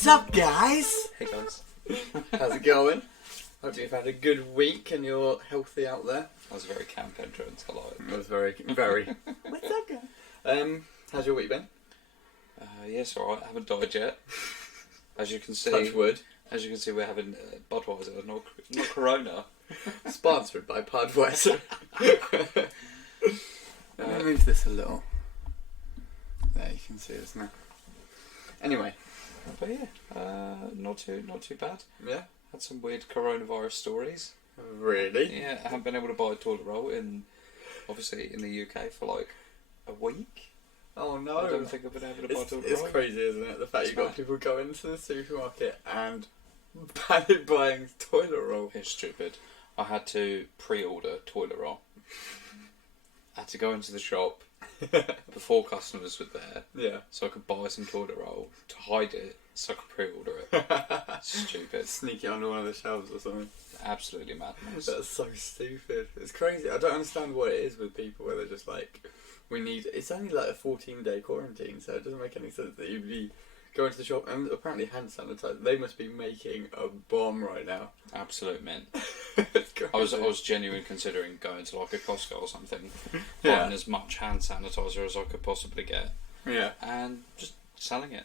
What's up, guys? Hey guys. How's it going? Hope you've had a good week and you're healthy out there. That was a very camp entrance. I like it. It was very. What's up, guys? How's your week been? Yes, alright. I haven't died yet. As you can see, Touch wood. As you can see, we're having Budweiser, not Corona. Sponsored by Budweiser. Let me move this a little. There, you can see us now. Anyway. But yeah, not too bad. Yeah. Had some weird coronavirus stories. Really? Yeah, I haven't been able to buy a toilet roll obviously in the UK for like a week. Oh no! I don't think I've been able to buy a toilet roll. It's crazy, isn't it? The fact you've got people go into the supermarket and panic buying toilet roll. It's stupid. I had to pre-order toilet roll. I had to go into the shop before customers were there, yeah, so I could buy some toilet roll to hide it, so I could pre-order it. Stupid. Sneak it under one of the shelves or something. Absolutely madness. That's so stupid. It's crazy. I don't understand what it is with people where they're just like, it's only like a 14-day quarantine, so it doesn't make any sense that you'd be going to the shop, and apparently hand sanitizer, they must be making a bomb right now. Absolute mint. It's crazy. I was genuinely considering going to like a Costco or something, Yeah. buying as much hand sanitizer as I could possibly get, Yeah. and just selling it.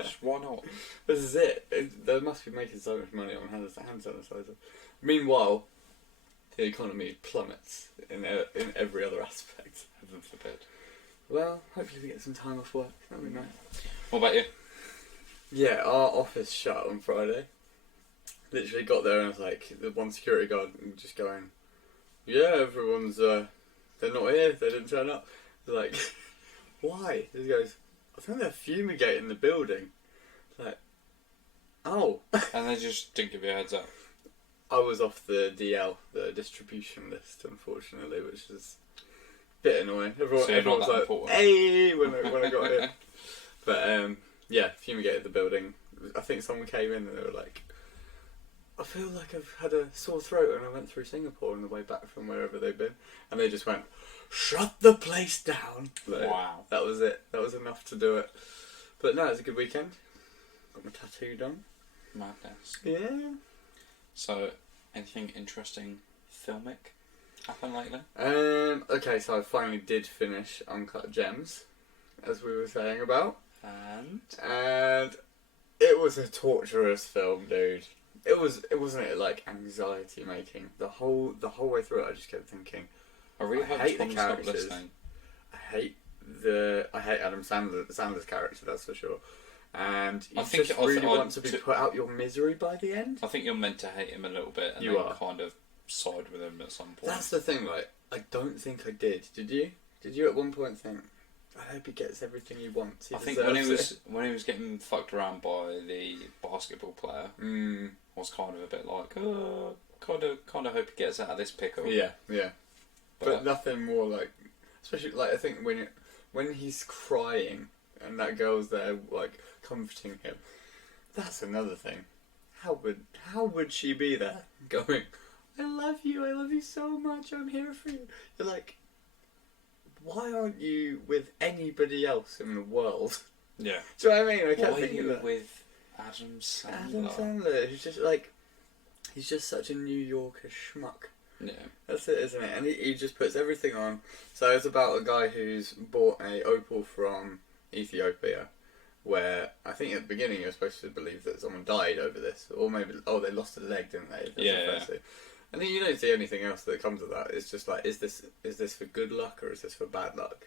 Just why not? This is it. They must be making so much money on hand sanitizer. Meanwhile, the economy plummets in every other aspect. Heaven forbid. Well, hopefully we get some time off work. That'd be nice. What about you? Yeah, our office shut on Friday. Literally got there and I was like, the one security guard just going, yeah, everyone's, they're not here, they didn't turn up. I was like, why? He goes, I think they're fumigating the building. Like, oh. And they just didn't give you a heads up. I was off the DL, the distribution list, unfortunately, which is a bit annoying. Everyone was like, important. Hey, when I got in. But, yeah, fumigated the building. I think someone came in and they were like, I feel like I've had a sore throat, and I went through Singapore on the way back from wherever they've been, and they just went, shut the place down. Like, wow. That was it. That was enough to do it. But no, it was a good weekend. Got my tattoo done. Madness. Yeah. So, anything interesting filmic happened lately? Okay, so I finally did finish Uncut Gems, as we were saying about. And it was a torturous film, dude. It wasn't like anxiety making. The whole way through it I just kept thinking, I really hate the Tom's characters. not listening. I hate Adam Sandler's character, that's for sure. And you want to be put out your misery by the end. I think you're meant to hate him a little bit and then kind of side with him at some point. That's the thing, like, I don't think I did. Did you? Did you at one point think, I hope he gets everything he wants? I think when he was getting fucked around by the basketball player, I was kind of a bit like, oh, kind of hope he gets out of this pickle. Yeah. But nothing more like, especially like I think when he's crying and that girl's there like comforting him, that's another thing. How would she be there going, I love you so much, I'm here for you. You're like, why aren't you with anybody else in the world? Yeah. Do you know what I mean? I kept why thinking are you that. with Adam Sandler? Adam Sandler, he's just such a New Yorker schmuck. Yeah. That's it, isn't it? And he just puts everything on. So it's about a guy who's bought a opal from Ethiopia, where I think at the beginning you're supposed to believe that someone died over this, or maybe they lost a leg, didn't they? Yeah. And then you don't see anything else that comes of that. It's just like, is this for good luck or is this for bad luck?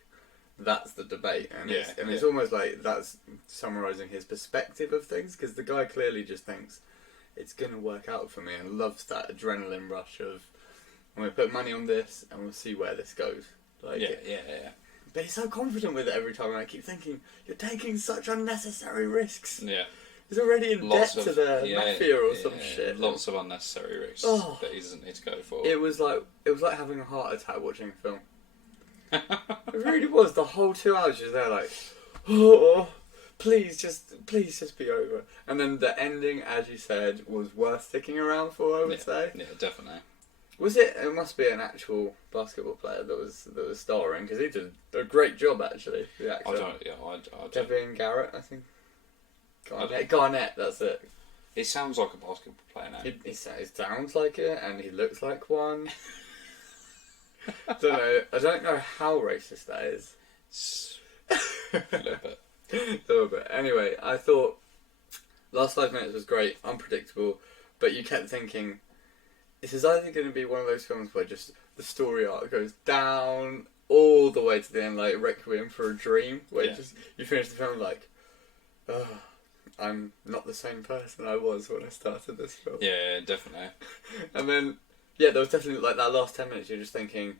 That's the debate, and it's almost like that's summarising his perspective of things, because the guy clearly just thinks it's going to work out for me and loves that adrenaline rush of, I'm going to put money on this and we'll see where this goes. Like, yeah. But he's so confident with it every time, and I keep thinking, you're taking such unnecessary risks. Yeah. He's already in debt to the mafia or some shit. Lots of unnecessary risks that he doesn't need to go for. It was like having a heart attack watching a film. It really was. The whole 2 hours you're there like, oh, please just be over. And then the ending, as you said, was worth sticking around for, I would say. Yeah, definitely. Was it? It must be an actual basketball player that was starring, because he did a great job actually. The actor. I don't. Kevin Garrett, I think. Garnett, that's it. It sounds like a basketball player name. It sounds like it, and he looks like one. I don't know how racist that is. A little bit. A little bit. Anyway, I thought last 5 minutes was great, unpredictable, but you kept thinking, this is either going to be one of those films where just the story arc goes down all the way to the end, like Requiem for a Dream, where you finish the film like, oh, I'm not the same person I was when I started this film. Yeah, definitely. And then, there was definitely like that last 10 minutes, you're just thinking,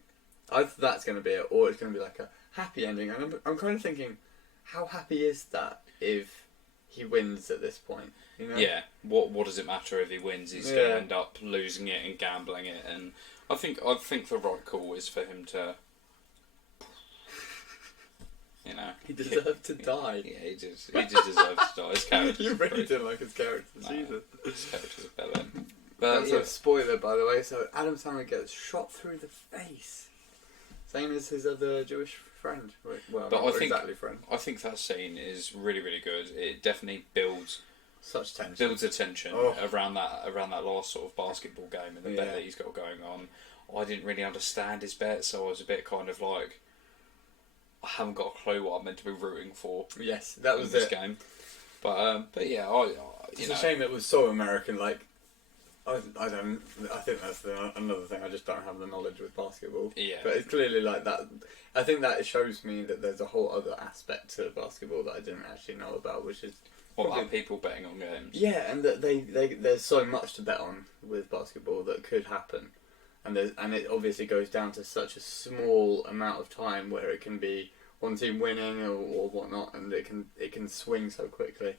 either that's going to be it, or it's going to be like a happy ending. And I'm kind of thinking, how happy is that if he wins at this point? You know? Yeah. What does it matter if he wins? He's going to end up losing it and gambling it. And I think the right call is for him to, he deserved to die. Yeah, he just deserves to die. His character. You really didn't like his character, Jesus. His character's better. But that's a spoiler, by the way. So Adam Sandler gets shot through the face, same as his other Jewish friend. Well, but not exactly friend. I think that scene is really, really good. It definitely builds such tension. Builds a tension around that last sort of basketball game and the bet that he's got going on. I didn't really understand his bet, so I was a bit kind of like, I haven't got a clue what I'm meant to be rooting for. Yes, that was this game. But yeah, it's a shame it was so American. Like, I think that's another thing. I just don't have the knowledge with basketball. Yeah. But it's clearly like that. I think that it shows me that there's a whole other aspect to basketball that I didn't actually know about, which is about people betting on games. Yeah, and that there's so much to bet on with basketball that could happen. And it obviously goes down to such a small amount of time where it can be one team winning or whatnot, and it can swing so quickly.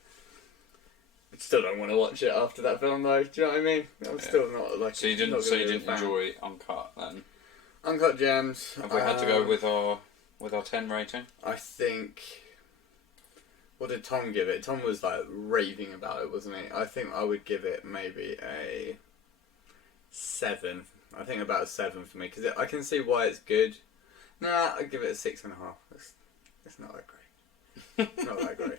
I still don't want to watch it after that film, though. Do you know what I mean? I'm still not like. So you didn't enjoy Uncut then? Uncut Gems. Have we had to go with our 10 rating? I think. What did Tom give it? Tom was like raving about it, wasn't he? I think I would give it maybe a 7. I think about a 7 for me, because I can see why it's good. Nah, I'd give it a 6.5. It's not that great. Not that great.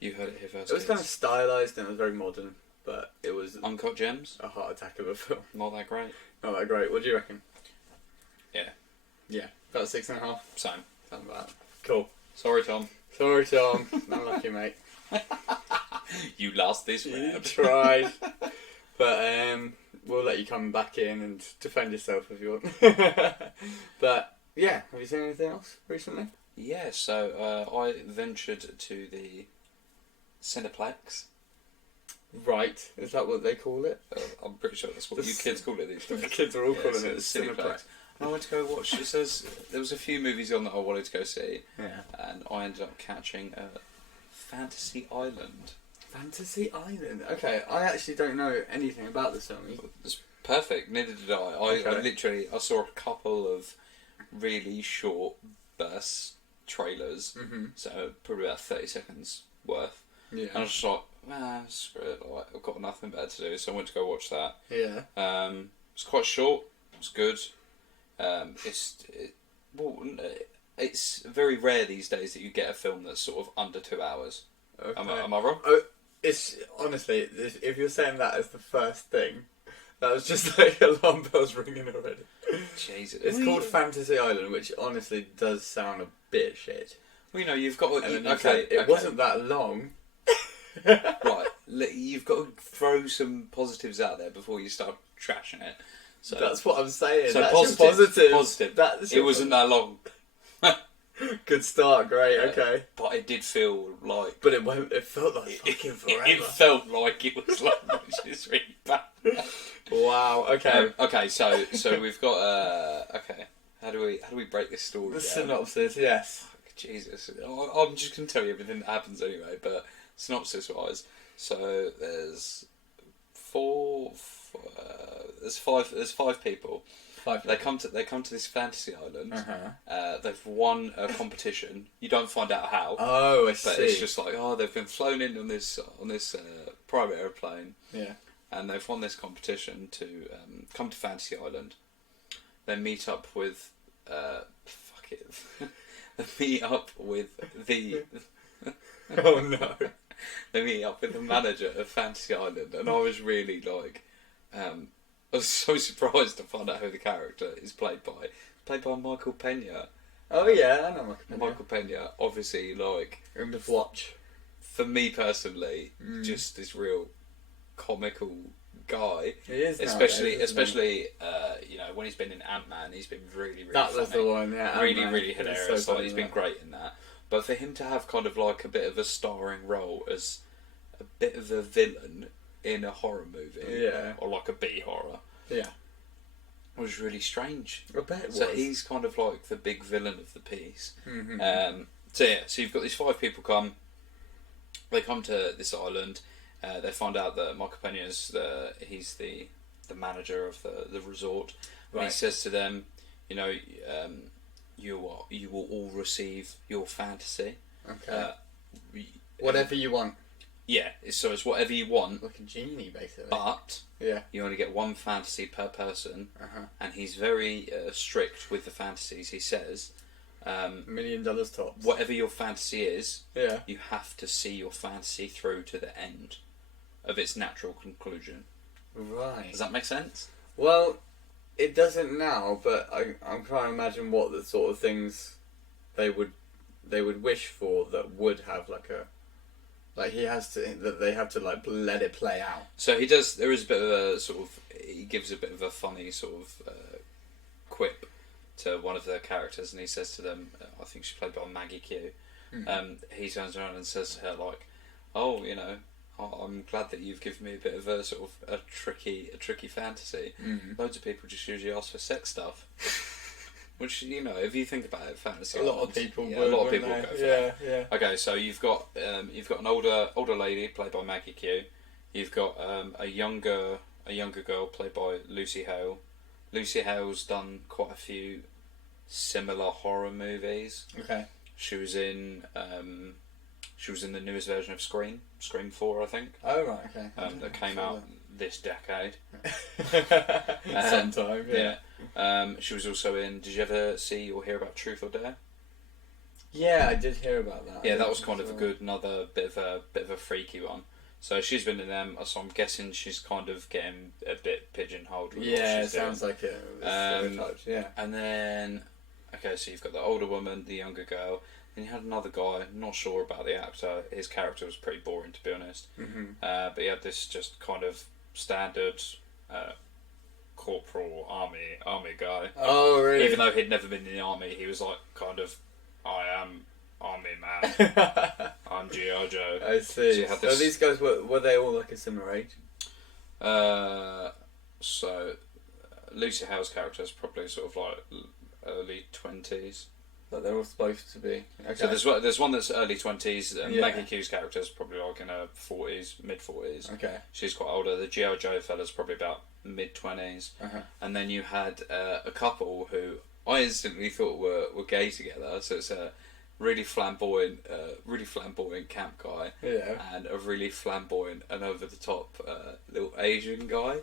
You heard it here first. It was kind of stylised and it was very modern, but it was Uncut Gems. A heart attack of a film. Not that great. Not that great. What do you reckon? Yeah. Yeah, about 6.5. Same. Something like that. Cool. Sorry, Tom. Not lucky, mate. You lost this round. You tried. But we'll let you come back in and defend yourself if you want. But yeah, have you seen anything else recently? Yeah, so I ventured to the Cineplex. Right, is that what they call it? I'm pretty sure that's what you kids call it these days. The kids are all calling it Cineplex. I went to go watch. It says there was a few movies on that I wanted to go see. Yeah. And I ended up catching Fantasy Island. Fantasy Island. Okay, I actually don't know anything about this film. It's perfect. Neither did I. I saw a couple of really short burst trailers, so probably about 30 seconds worth. Yeah. And I was just like, screw it. Like, I've got nothing better to do, so I went to go watch that. Yeah. It's quite short. It's good. It's very rare these days that you get a film that's sort of under 2 hours. Okay. Am I wrong? Oh, it's honestly, if you're saying that as the first thing, that was just like alarm bells ringing already. Jesus. It's called Fantasy Island, which honestly does sound a bit shit. Well, you've got to... It wasn't that long. Right, you've got to throw some positives out there before you start trashing it. So that's what I'm saying. So that's positive. It wasn't that long. Good start, great, okay. But it did feel like... But it felt like fucking forever. It felt like it was long, which is really bad. Wow, okay. Okay, so we've got... okay, how do we break this story down? Synopsis, yes. Jesus. I'm just going to tell you everything that happens anyway, but synopsis-wise, so there's there's five people. They come to this fantasy island. They've won a competition. You don't find out how. Oh, I see. But it's just like, they've been flown in on this private aeroplane. Yeah. And they've won this competition to come to Fantasy Island. They meet up with they meet up with Oh no. They meet up with the manager of Fantasy Island, and I was really like, I was so surprised to find out who the character is played by. It's played by Michael Pena. Oh yeah, I know Michael Pena. Michael Pena, obviously, like, in the watch. For me personally, just this real comical guy. He is, especially you know, when he's been in Ant-Man, he's been really that funny. Was the one, yeah. Really, really hilarious. So he's been great in that. But for him to have kind of like a bit of a starring role as a bit of a villain in a horror movie, yeah, or like a B horror, yeah, was really strange. I bet it was. So he's kind of like the big villain of the piece. Mm-hmm. So you've got these 5 people come. They come to this island. They find out that Michael Pena is he's the manager of the resort. Right. And he says to them, you know, you will all receive your fantasy. Okay. Whatever you want. Yeah, so it's whatever you want. Like a genie, basically. But you only get 1 fantasy per person, and he's very strict with the fantasies. He says, $1 million tops. Whatever your fantasy is, you have to see your fantasy through to the end of its natural conclusion. Right. Does that make sense? Well, it doesn't now, but I'm trying to imagine what the sort of things they would wish for that would have like a. Like they have to like let it play out. So he does. There is a bit of a sort of. He gives a bit of a funny sort of quip to one of the characters, and he says to them, I think she's played by Maggie Q. He turns around and says to her like, "Oh, you know, I'm glad that you've given me a bit of a sort of a tricky fantasy. Loads of people just usually ask for sex stuff." Which, you know, if you think about it, fantasy. A lot of people would. A lot of people go for that. Yeah. Okay, so you've got an older lady played by Maggie Q. You've got a younger girl played by Lucy Hale. Lucy Hale's done quite a few similar horror movies. Okay. She was in the newest version of Scream 4, I think. Oh right, okay. That came out this decade. Sometime, yeah. She was also in. Did you ever see or hear about Truth or Dare? Yeah, I did hear about that. Yeah, that was kind of another bit of a freaky one. So she's been in them. So I'm guessing she's kind of getting a bit pigeonholed. With yeah, it sounds like it. Yeah. And then, okay, so you've got the older woman, the younger girl. Then you had another guy. Not sure about the actor. His character was pretty boring, to be honest. But he had this just kind of standard corporal army guy. Oh, really? Even though he'd never been in the army, he was like kind of, I am army man. I'm G.I. Joe. I see. So these guys were they all like a similar age? So Lucy Hale's character is probably sort of like early 20s. But they're all supposed to be. Okay. So there's one that's early 20s, and Maggie Q's character is probably like in her 40s, mid 40s. Okay. She's quite older. The G.I. Joe fella's probably about mid 20s. And then you had a couple who I instantly thought were gay together. So it's a really flamboyant camp guy, and a really flamboyant and over the top little Asian guy.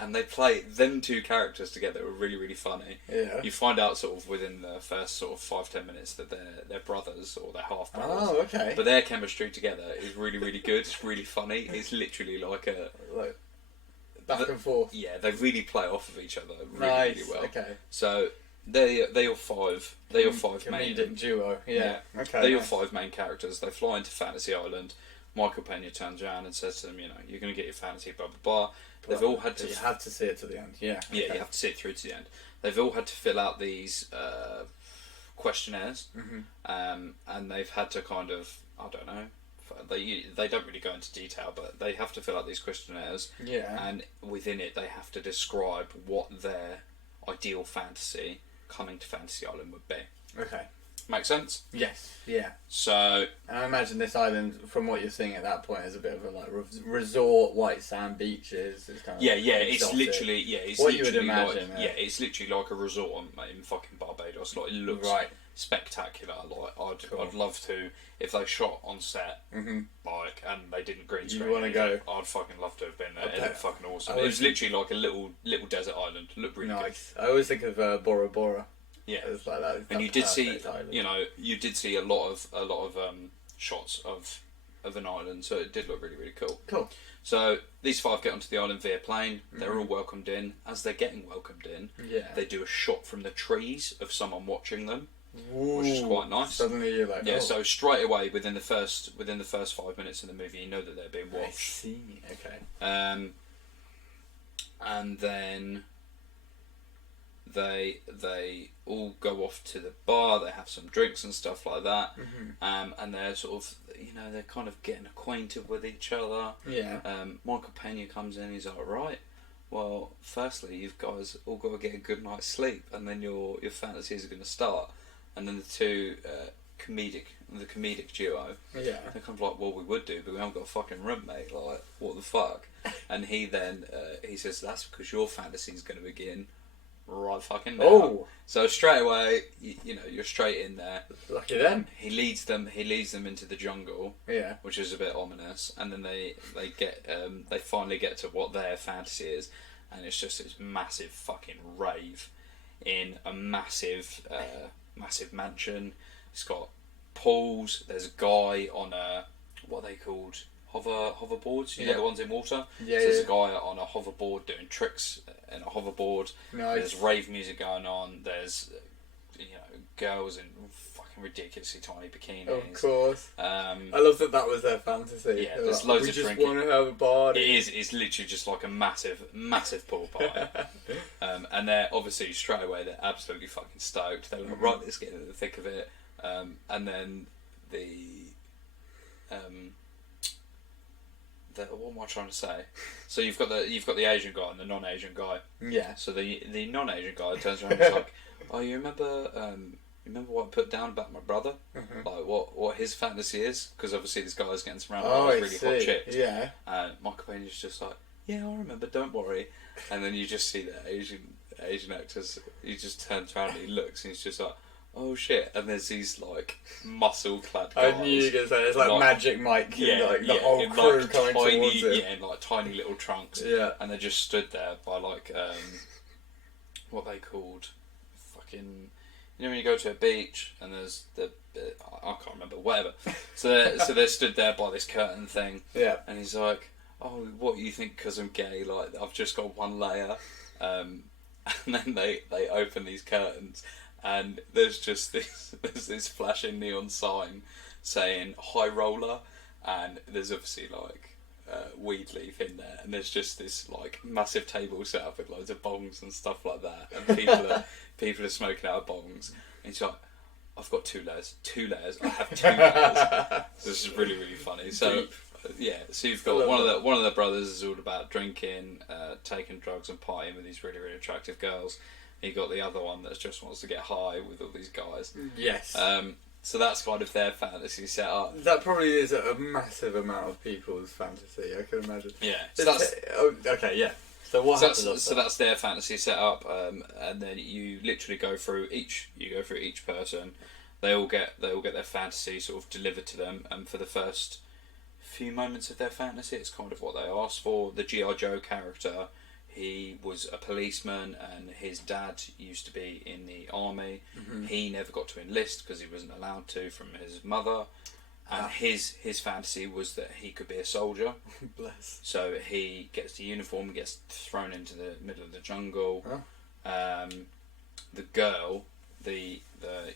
And they play them 2 characters together were really, really funny. Yeah. You find out sort of within the first sort of 5-10 minutes that they're brothers or they're half brothers. Oh, okay. But their chemistry together is really, really good. It's really funny. It's literally like back and forth. Yeah, they really play off of each other really, really well. Okay. So they your 5 main comedic duo. Yeah. Okay. They're your 5 main characters. They fly into Fantasy Island. Michael Pena turns around and says to them, you know, you're going to get your fantasy, blah blah blah. They've all had to. You have to see it to the end. Yeah. Yeah, you have to see it through to the end. They've all had to fill out these questionnaires, and they've had to kind of, I don't know, they don't really go into detail, but they have to fill out these questionnaires. Yeah. And within it, they have to describe what their ideal fantasy coming to Fantasy Island would be. Okay. Make sense? Yes. Yeah. So. And I imagine this island, from what you're seeing at that point, is a bit of a like resort, white sand beaches. It's kind of it's literally it's what you would imagine. Like, it's literally like a resort in fucking Barbados. Like it looks spectacular. Like I'd love to if they shot on set, like and they didn't green screen. You want to go? I'd fucking love to have been there. It looked fucking awesome. It was literally like a little desert island. It looked really nice. Good. I always think of Bora Bora. Yeah, it's like that. And you did see, island. You did see a lot of shots of an island, so it did look really, really cool. Cool. So these 5 get onto the island via plane. They're all welcomed in. As they're getting welcomed in, they do a shot from the trees of someone watching them, which is quite nice. Suddenly you're like, so straight away within the first 5 minutes of the movie, you know that they're being watched. I see. Okay. And then they all go off to the bar. They have some drinks and stuff like that. And they're sort of, they're kind of getting acquainted with each other. Yeah. Michael Pena comes in. He's like, right, well, firstly, you guys all got to get a good night's sleep, and then your fantasies are going to start. And then the two comedic duo. Yeah. They're kind of like, well, we would do, but we haven't got a fucking room, mate. Like, what the fuck? And he then he says, that's because your fantasy is going to begin right fucking now. Oh. So straight away, you're straight in there. Lucky them. He leads them into the jungle. Yeah. Which is a bit ominous, and then they finally get to what their fantasy is, and it's just this massive fucking rave in a massive mansion. It's got pools. There's a guy on what are they called? Hoverboards, the ones in water. Yeah, so there's a guy on a hoverboard doing tricks in a hoverboard. Nice. There's rave music going on. There's girls in fucking ridiculously tiny bikinis. Of course. I love that was their fantasy. Yeah, there's loads of drinking. We just want to have a party. It's literally just like a massive pool party. And they're obviously straight away they're absolutely fucking stoked. They're like, right, let's get into the thick of it. And then what am I trying to say? So you've got the Asian guy and the non-Asian guy. Yeah. So the non-Asian guy turns around and is like, oh, you remember what I put down about my brother? Like what his fantasy is? Because obviously this guy's getting surrounded by really hot chicks. Yeah. Michael Pena's just like, yeah, I remember. Don't worry. And then you just see the Asian actors. He just turns around and he looks and he's just like, oh shit, and there's these like muscle-clad guys. I knew you were going to say, it's like Magic Mike, the whole crew coming towards him. Yeah, in like tiny little trunks. Yeah. And they just stood there by like, what they called, fucking, when you go to a beach and there's I can't remember, whatever. So they're stood there by this curtain thing. Yeah. And he's like, oh, what do you think because I'm gay? Like, I've just got one layer. And then they open these curtains. And there's just this flashing neon sign saying high roller, and there's obviously like weed leaf in there, and there's just this like massive table set up with loads of bongs and stuff like that, and people are smoking out of bongs, and it's like, I've got two layers, I have 2 layers. So this is really, really funny. So so you've got one of the brothers is all about drinking, taking drugs and partying with these really, really attractive girls. You got the other one that just wants to get high with all these guys. Yes. So that's kind of their fantasy set up. That probably is a massive amount of people's fantasy, I can imagine. Yeah. So that's okay. Yeah. So what happens? So that's their fantasy set up, and then you literally go through each person. They all get their fantasy sort of delivered to them, and for the first few moments of their fantasy, it's kind of what they asked for. The G.I. Joe character. He was a policeman and his dad used to be in the army. He never got to enlist because he wasn't allowed to from his mother. And his fantasy was that he could be a soldier. Bless. So he gets the uniform, gets thrown into the middle of the jungle. The girl, the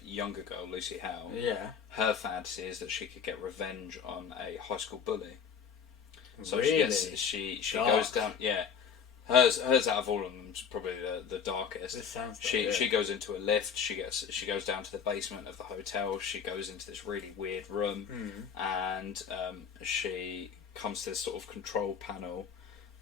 younger girl, Lucy Howe, her fantasy is that she could get revenge on a high school bully. So really? she goes down, Hers out of all of them is probably the darkest. This sounds she goes into a lift. She goes down to the basement of the hotel. She goes into this really weird room, and she comes to this sort of control panel.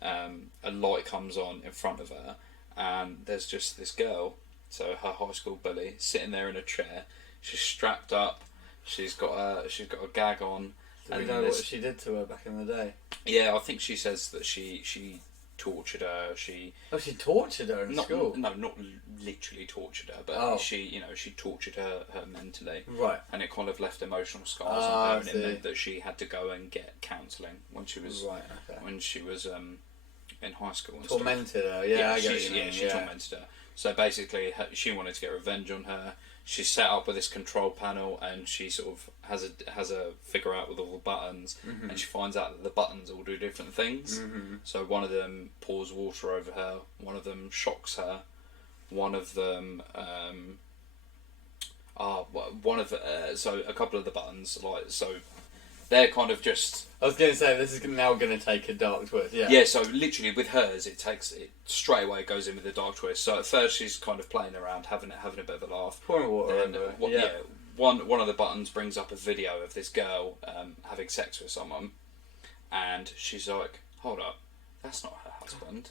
A light comes on in front of her, and there's just this girl. So her high school bully sitting there in a chair. She's strapped up. She's got a gag on. Do we know what she did to her back in the day? Yeah, I think she says that she tortured her. She tortured her in school? No, not literally tortured her, but she tortured her mentally. Right. And it kind of left emotional scars on her, and it meant that she had to go and get counselling when she was in high school. And tormented stuff. Her, yeah. I get she tormented her. So basically, she wanted to get revenge on her. she's set up with this control panel, and she sort of has a figure out with all the buttons, and she finds out that the buttons all do different things. So one of them pours water over her, one of them shocks her, one of them so a couple of the buttons, like, so they're kind of just... I was going to say, this is now going to take a dark twist, yeah. Yeah, so literally with hers, it straight away goes in with a dark twist. So at first she's kind of playing around, having a bit of a laugh. Pouring water over. One of the buttons brings up a video of this girl having sex with someone, and she's like, hold up, that's not her husband.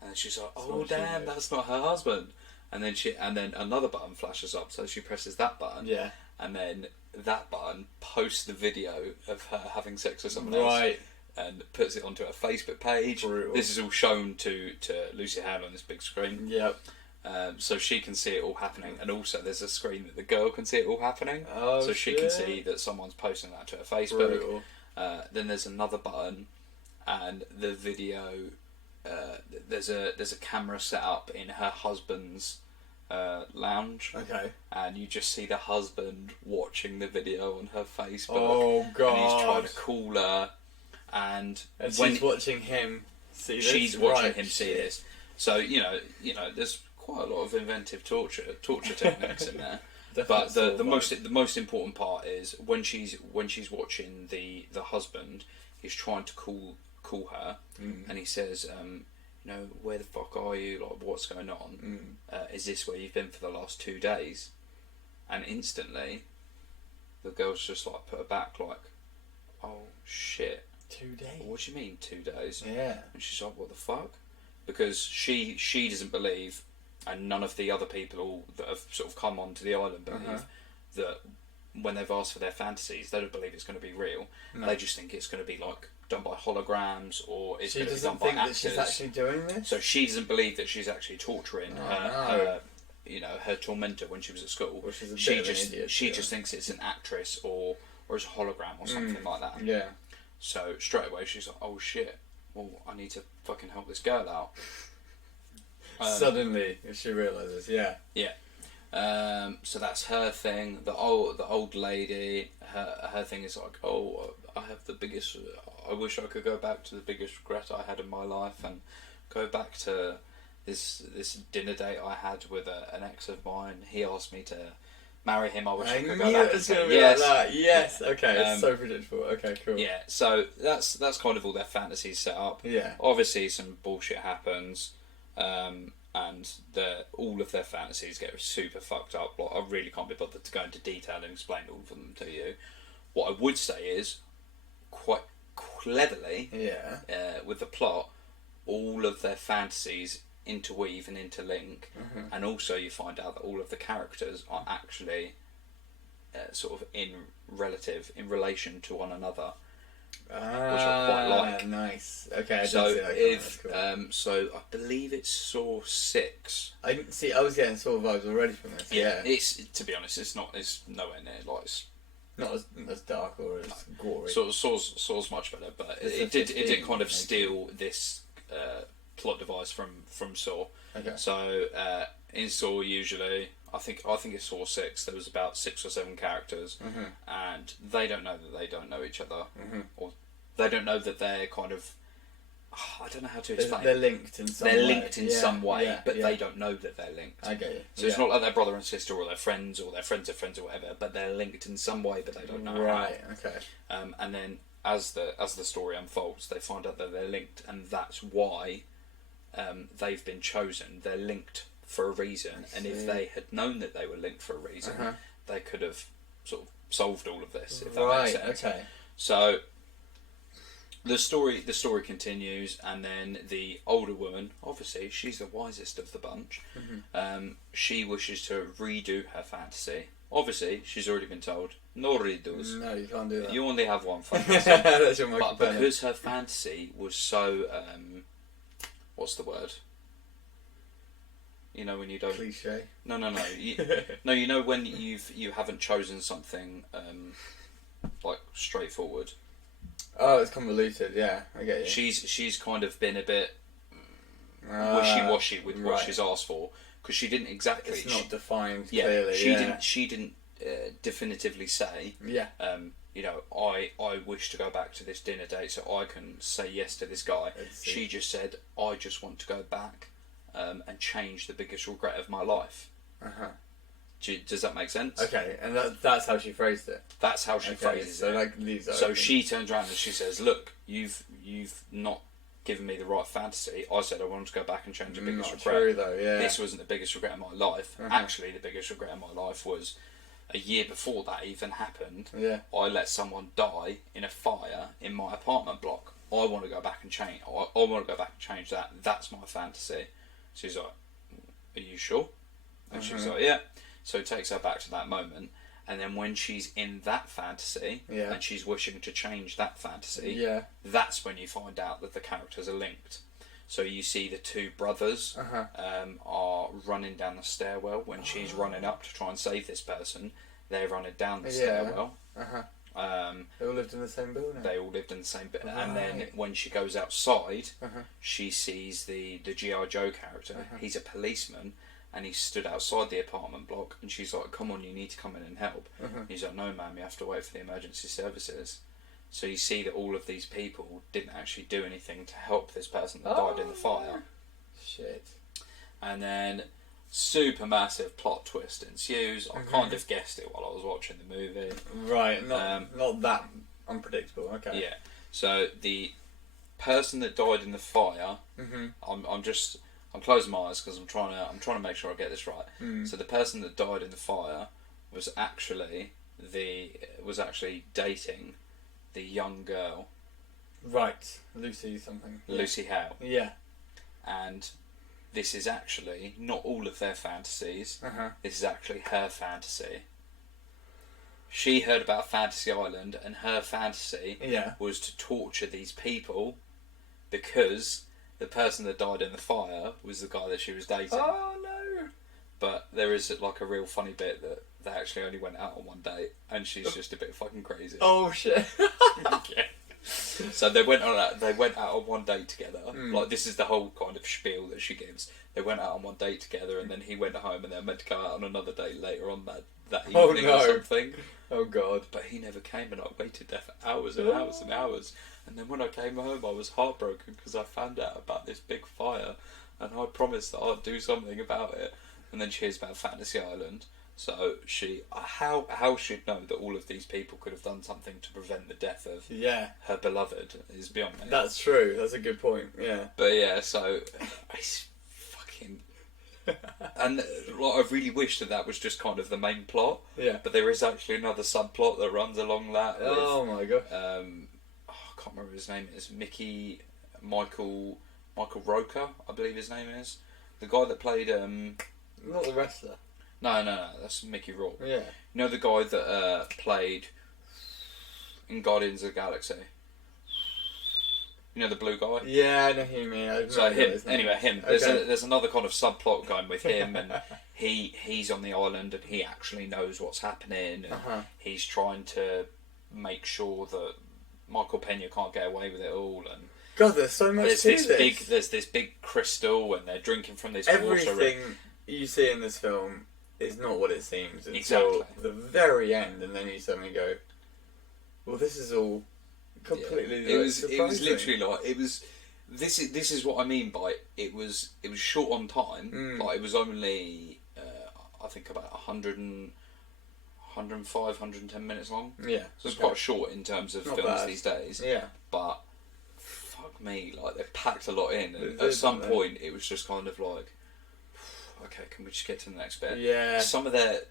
And then she's like, oh damn, that's not her husband. And then another button flashes up, so she presses that button. Yeah. And then that button posts the video of her having sex with someone else, and puts it onto her Facebook page. Brutal. This is all shown to Lucy Hale on this big screen. Yep. So she can see it all happening, and also there's a screen that the girl can see it all happening. Oh, so she can see that someone's posting that to her Facebook. Then there's another button, and the video. There's a camera set up in her husband's lounge. Okay. And you just see the husband watching the video on her Facebook. Oh god. And he's trying to call her, and she's watching him see this. She's watching him see this. So you know, there's quite a lot of inventive torture techniques in there. But the most important part is when she's watching the husband, he's trying to call her, and he says, where the fuck are you? Like, what's going on? Is this where you've been for the last 2 days? And instantly, the girl's just like put her back, like, oh shit. 2 days? What do you mean 2 days? Yeah. And she's like, what the fuck? Because she doesn't believe, and none of the other people that have sort of come onto the island believe that when they've asked for their fantasies, they don't believe it's going to be real. No. They just think it's going to be like done by holograms, or it's going to be done by actors. She doesn't think that she's actually doing this? So she doesn't believe that she's actually torturing her tormentor when she was at school. Well, she's a bit of an idiot, she just thinks it's an actress or it's a hologram or something like that. Yeah. So straight away she's like, oh shit, well, I need to fucking help this girl out. Suddenly she realises, yeah. Yeah. So that's her thing. The old lady, her thing is like, oh, I have the biggest. I wish I could go back to the biggest regret I had in my life and go back to this dinner date I had with an ex of mine. He asked me to marry him. I wish I could go back and say yes. Like that. Yes. Okay. It's so predictable. Okay. Cool. Yeah. So that's kind of all their fantasies set up. Yeah. Obviously, some bullshit happens. And all of their fantasies get super fucked up. Like, I really can't be bothered to go into detail and explain all of them to you. What I would say is, quite cleverly, with the plot, all of their fantasies interweave and interlink, and also you find out that all of the characters are actually sort of in relation to one another. Which I quite like. Nice. Okay. So I believe it's Saw 6. I didn't see. I was getting Saw vibes already from this. Yeah. It's, to be honest, it's nowhere near like it's not as dark or as gory. Saw's much better, but it did kind of steal this plot device from Saw. Okay. So in Saw, usually I think it's Saw 6. There was about 6 or 7 characters, and they don't know that they don't know each other, or they don't know that they're kind of. I don't know how to explain. They're linked in some way. They're linked in some way, but they don't know that they're linked. I get you. So it's not like they're brother and sister, or they're friends, or their friends of friends, or whatever. But they're linked in some way, but they don't know. Right. How. Okay. And then as the story unfolds, they find out that they're linked, and that's why they've been chosen. They're linked for a reason, and if they had known that they were linked for a reason, they could have sort of solved all of this. If that makes sense. Okay. So the story continues, and then the older woman, obviously she's the wisest of the bunch. She wishes to redo her fantasy. Obviously, she's already been told, no redos. No, you can't do that. You only have one fantasy. That's your Michael Pena. But because her fantasy was so, what's the word? You know when you don't. Cliche. No. You know when you haven't chosen something like straightforward. Oh, it's convoluted. Yeah, I get you. She's kind of been a bit wishy-washy with what she's asked for, because she didn't exactly. It's not defined clearly. She didn't definitively say. Yeah. You know, I wish to go back to this dinner date so I can say yes to this guy. She just said, I just want to go back and change the biggest regret of my life. Does that make sense? Okay, and that's how she phrased it. That's how she phrases so it. Like these are so she turns around and she says, "Look, you've not given me the right fantasy. I said I wanted to go back and change the biggest regret. True though, yeah. This wasn't the biggest regret of my life. Actually, the biggest regret of my life was a year before that even happened. Yeah. I let someone die in a fire in my apartment block. I want to go back and change. I want to go back and change that. That's my fantasy." She's like, "Are you sure?" And she's like, "Yeah." So it takes her back to that moment, and then when she's in that fantasy, and she's wishing to change that fantasy, that's when you find out that the characters are linked. So you see the two brothers are running down the stairwell when she's running up to try and save this person. They're running down the stairwell. They all lived in the same building. They all lived in the same building. And then when she goes outside, she sees the G.I. Joe character. He's a policeman. And he stood outside the apartment block, and she's like, "Come on, you need to come in and help." He's like, "No, ma'am, you have to wait for the emergency services." So you see that all of these people didn't actually do anything to help this person that died in the fire. Shit. And then super massive plot twist ensues. I kind of guessed it while I was watching the movie. Right, not that unpredictable. Okay. Yeah. So the person that died in the fire, I'm closing my eyes because I'm trying to make sure I get this right. So the person that died in the fire was actually dating the young girl. Right, Lucy something. Lucy Howe. Yeah. And this is actually not all of their fantasies. This is actually her fantasy. She heard about Fantasy Island, and her fantasy was to torture these people because the person that died in the fire was the guy that she was dating. Oh no! But there is like a real funny bit that they actually only went out on one date, and she's just a bit fucking crazy. Oh shit! Yeah. So they went out on one date together. Like, this is the whole kind of spiel that she gives. They went out on one date together, and then he went home, and they were meant to go out on another date later on that evening or something. Oh god! But he never came, and I waited there for hours and hours and hours. And then when I came home, I was heartbroken because I found out about this big fire, and I promised that I'd do something about it. And then she hears about Fantasy Island. So how she'd know that all of these people could have done something to prevent the death of her beloved is beyond me. That's true. That's a good point. Yeah. But yeah, so it's fucking. And like, I really wish that was just kind of the main plot. Yeah. But there is actually another subplot that runs along that. Oh my god. I can't remember his name. It's Michael Roker, I believe his name is. The guy that played Not the wrestler. No, that's Mickey Rourke. Yeah. You know the guy that played in Guardians of the Galaxy? You know the blue guy? Yeah, I know who you mean. Him. There's another kind of subplot going with him, and he's on the island, and he actually knows what's happening, and he's trying to make sure that Michael Pena can't get away with it all, and God, there's so much there's this big crystal, and they're drinking from this water. Everything you see in this film is not what it seems until the very end, and then you suddenly go, well, this is all completely surprising. It was literally like, this is what I mean by it was short on time. Like, it was only I think about 105, 110 minutes long. Yeah. So it's quite short in terms of films these days. Yeah. But fuck me, like, they've packed a lot in, and at some point it was just kind of like, okay, can we just get to the next bit? Yeah. Some of their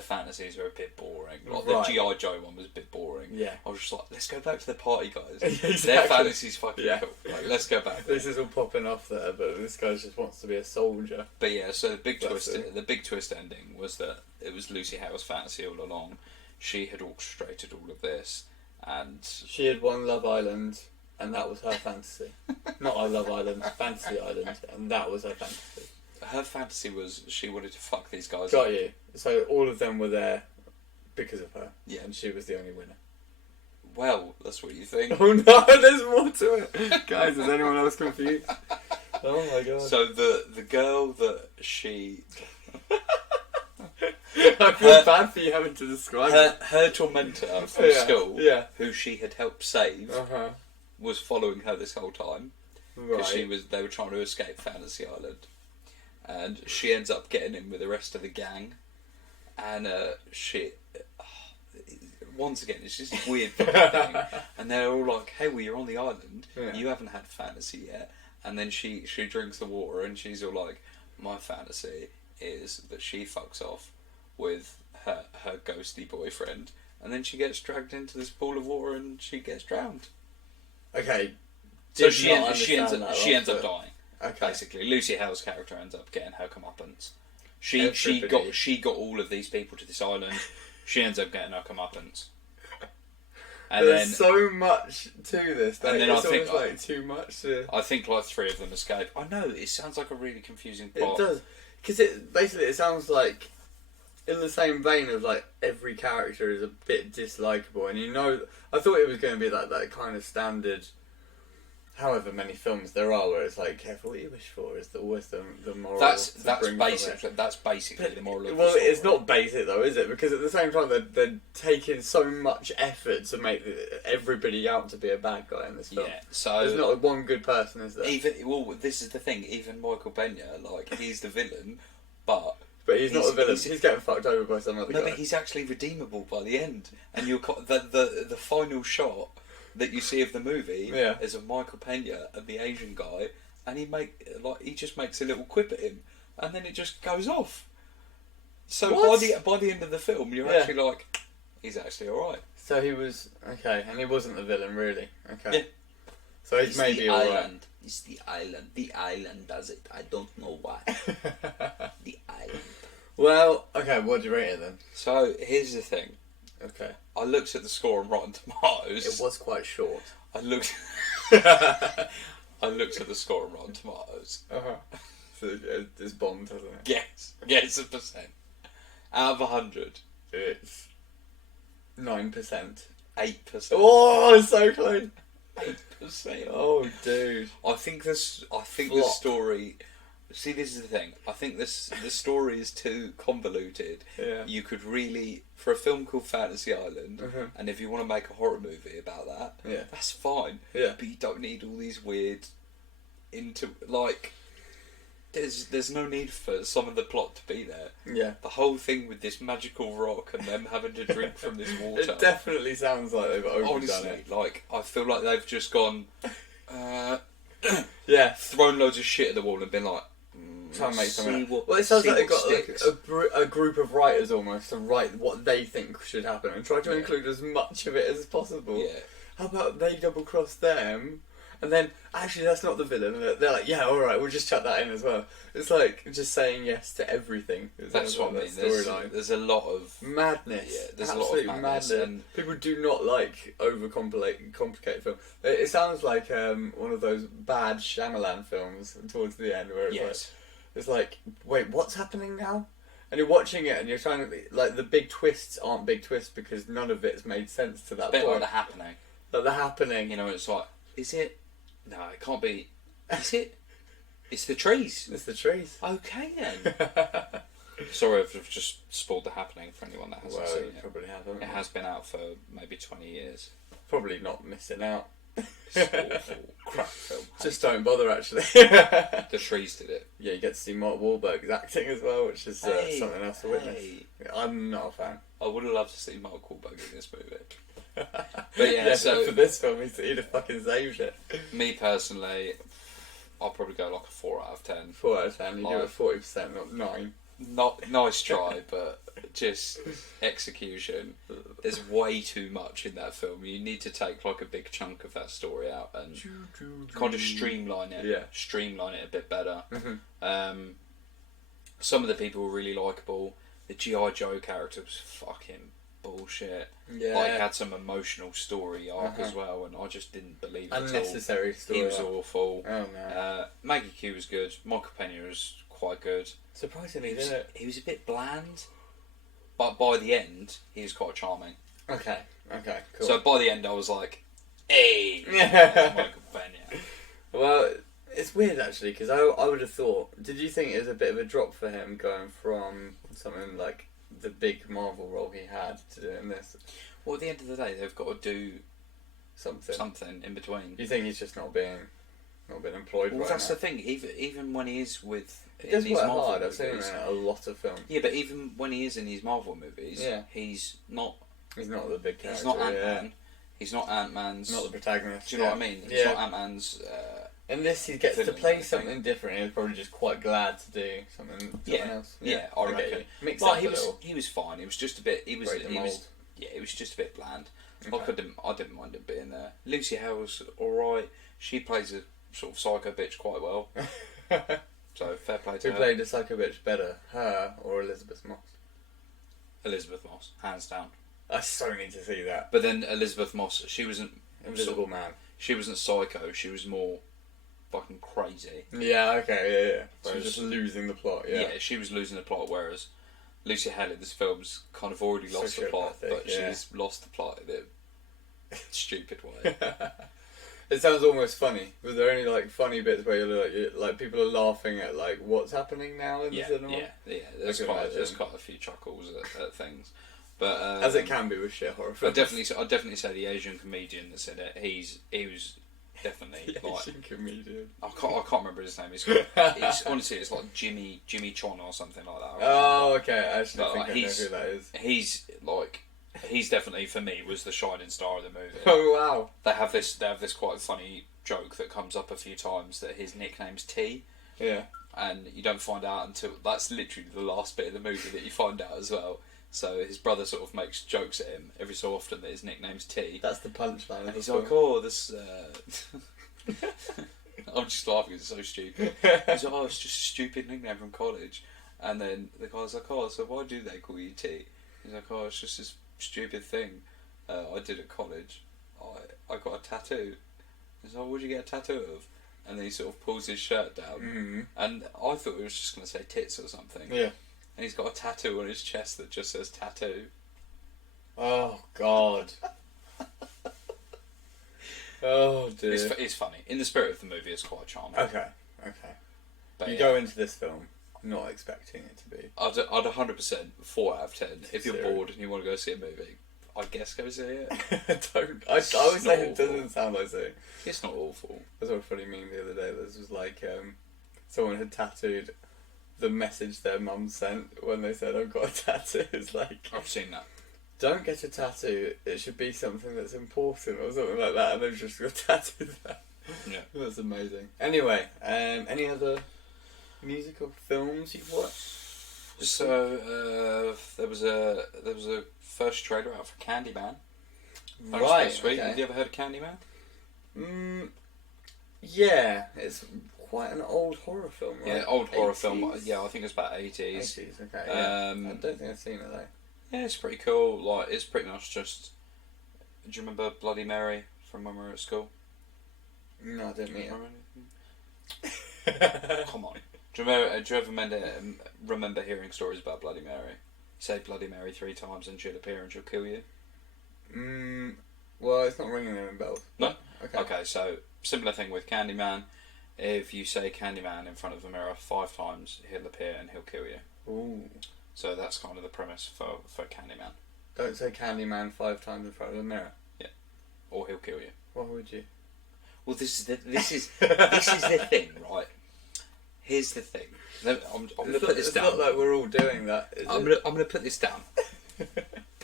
fantasies are a bit boring. Like, the G.I. Joe one was a bit boring. Yeah. I was just like, let's go back to the party, guys. Exactly. Their fantasies fucking cool. Like, let's go back. This is all popping off there, but this guy just wants to be a soldier. But yeah, so the big twist ending was that it was Lucy Howe's fantasy all along. She had orchestrated all of this, and she had won Love Island, and that was her fantasy. Not I Love Island, Fantasy Island, and that was her fantasy. Her fantasy was she wanted to fuck these guys. Got you. So all of them were there because of her. Yeah. And she was the only winner. Well, that's what you think. Oh no, there's more to it. Guys, is anyone else confused? Oh my god. So the girl that she... I feel bad for you having to describe her tormentor from school, who she had helped save, was following her this whole time. Because they were trying to escape Fantasy Island. And she ends up getting in with the rest of the gang. And once again, it's just a weird thing. And they're all like, hey, well, you're on the island. Yeah. You haven't had fantasy yet. And then she drinks the water and she's all like, my fantasy is that she fucks off with her ghosty boyfriend. And then she gets dragged into this pool of water and she gets drowned. Okay. So she ends up dying. Okay. Basically, Lucy Hale's character ends up getting her comeuppance. She got all of these people to this island. She ends up getting her comeuppance. And There's so much to this. And then I think too much. I think 3 of them escape. I know it sounds like a really confusing plot. It does, because it sounds like in the same vein of like every character is a bit dislikable, and I thought it was going to be like that kind of standard. However many films there are where it's like, careful what you wish for is always the moral. That's basically the moral of the story. Well, it's not basic though, is it? Because at the same time they're taking so much effort to make everybody out to be a bad guy in this film. Yeah, so there's not one good person, is there? This is the thing. Even Michael Pena, like he's the villain, but he's not the villain. He's getting fucked over by some other guy. No, but he's actually redeemable by the end, and the final shot that you see of the movie is of Michael Pena and the Asian guy, and he just makes a little quip at him, and then it just goes off. So by the end of the film, you're actually like, he's actually all right. So he was okay, and he wasn't the villain really. Okay. Yeah. So he's maybe all right. It's the island. The island does it. I don't know why. The island. Well, okay. What do you rate it then? So here's the thing. Okay. I looked at the score on Rotten Tomatoes. It was quite short. I looked at the score on Rotten Tomatoes. So it's bombed, hasn't it? Guess a percent. Out of 100, it's 9%. 8%. Oh, it's so close. 8%. Oh, dude. I think the story. See, this is the thing. I think the story is too convoluted. Yeah. You could really, for a film called Fantasy Island, and if you want to make a horror movie about that, that's fine. Yeah. But you don't need all these weird there's no need for some of the plot to be there. Yeah. The whole thing with this magical rock and them having to drink from this water. It definitely sounds like they've overdone it. Like, I feel like they've just gone, thrown loads of shit at the wall and been like, try and make something. Well, it sounds like they've got like a group of writers almost to write what they think should happen and try to include as much of it as possible. Yeah. How about they double cross them, and then actually that's not the villain. They're like, yeah, all right, we'll just chuck that in as well. It's like just saying yes to everything. That's what I mean. There's a lot of madness. Yeah, there's a lot of madness. And people do not like complicated film. It sounds like one of those bad Shyamalan films towards the end where it's like, wait, what's happening now? And you're watching it and you're trying to, like, the big twists aren't big twists because none of it's made sense to that point. Like The Happening. Like The Happening. You know, it's like, is it? No, it can't be. Is it? It's the trees. It's the trees. Okay then. Sorry if I've just spoiled The Happening for anyone that hasn't seen it. Probably haven't. It has been out for maybe 20 years. Probably not missing out. It's awful. Crap film. Just don't bother, actually. The trees did it. Yeah, you get to see Mark Wahlberg's acting as well, which is something else to witness. I'm not a fan. I would have loved to see Mark Wahlberg in this movie. But yeah, so for this film, he'd have fucking saved it. Me personally, I'll probably go like a 4 out of 10. 4 out of 10. You do it 40%, not 9. Not nice try, but just execution. There's way too much in that film. You need to take like a big chunk of that story out and kind of streamline it. Yeah. Streamline it a bit better. Some of the people were really likeable. The G.I. Joe character was fucking bullshit. Yeah. Like, had some emotional story arc as well, and I just didn't believe it. Unnecessary story. He was awful. Oh no. Maggie Q was good. Michael Pena was quite good. Surprisingly, he was a bit bland, but by the end, he was quite charming. Okay, cool. So by the end, I was like, hey, Michael Pena. Well, It's weird actually, because I would have thought. Did you think it was a bit of a drop for him going from something like the big Marvel role he had to doing this? Well, at the end of the day, they've got to do something in between. You think he's just not being employed? Well, that's the thing. Even when he is with he does in these Marvel hard. movies, I've seen him in a lot of films. Yeah, but even when he is in these Marvel movies, he's not. He's not the big character. He's not Ant-Man. Yeah. He's not Ant-Man's. Not the protagonist. Do you know what I mean? He's not Ant-Man's. In this, he gets to play something different. He was probably just quite glad to do something else. Yeah, I reckon. Well, he was fine. It was just a bit. It was just a bit bland. Okay. I didn't mind him being there. Lucy Hale's alright. She plays a sort of psycho bitch quite well. So fair play to her. Who played a psycho bitch better, her or Elizabeth Moss? Elizabeth Moss, hands down. I so need to see that. But then Elizabeth Moss, she wasn't Invisible Man. She wasn't psycho. She was more fucking crazy. Yeah. Okay. Yeah. So just losing the plot. Yeah. Yeah, she was losing the plot, whereas Lucy Hale in this film's kind of already lost the plot, but she's lost the plot in a stupid way. It sounds almost funny. Was there any like funny bits where you're like people are laughing at like what's happening now in the cinema? Yeah. There's quite a few chuckles at things, but as it can be with shit horror films. I'd definitely say the Asian comedian that said it. He was definitely the Asian comedian. I can't remember his name. It's honestly it's like Jimmy Chon or something like that. Oh, okay. I actually think I know who that is. He's definitely, for me, was the shining star of the movie. Oh wow! They have this quite funny joke that comes up a few times that his nickname's T. Yeah. And you don't find out until that's literally the last bit of the movie that you find out as well. So his brother sort of makes jokes at him every so often that his nickname's T. That's the punchline. And he's like, "Oh, this." I'm just laughing. It's so stupid. He's like, "Oh, it's just a stupid nickname from college." And then the guy's like, "Oh, so why do they call you T?" He's like, "Oh, it's just this stupid thing I did at college. I got a tattoo." He's like, "What'd you get a tattoo of?" And then he sort of pulls his shirt down, and I thought he was just going to say tits or something. Yeah. And he's got a tattoo on his chest that just says tattoo. Oh God. Oh dear. It's funny. In the spirit of the movie, it's quite charming. Okay. But you go into this film not expecting it to be. I'd 100% 4 out of 10. If you're bored and you want to go see a movie, I guess go see it. Don't. I always say it doesn't sound like seeing. It's not awful. I saw a funny meme the other day. This was like someone had tattooed the message their mum sent when they said, "I've got a tattoo." It's like, I've seen that. Don't get a tattoo. It should be something that's important or something like that. And they've just got tattooed that. Yeah, that's amazing. Anyway, any other musical films you've watched? So there was a first trailer out for Candyman. Right. Sweet. Okay. Have you ever heard of Candyman? Yeah, it's quite an old horror film, right? Yeah, old horror film. Yeah, I think it's about 80s. 80s, okay. Yeah. I don't think I've seen it though. Yeah, it's pretty cool. Like, it's pretty much just. Do you remember Bloody Mary from when we were at school? No, I didn't meet her. Come on. Do you ever remember hearing stories about Bloody Mary? You say Bloody Mary 3 times and she'll appear and she'll kill you? Well, it's not ringing any bells. No? Okay, so similar thing with Candyman. If you say Candyman in front of the mirror 5 times, he'll appear and he'll kill you. Ooh. So that's kind of the premise for Candyman. Don't say Candyman 5 times in front of the mirror. Yeah. Or he'll kill you. Why would you? Well, this is the thing, right? Here's the thing. I'm going to put this down. It's not like we're all doing that. I'm going to put this down.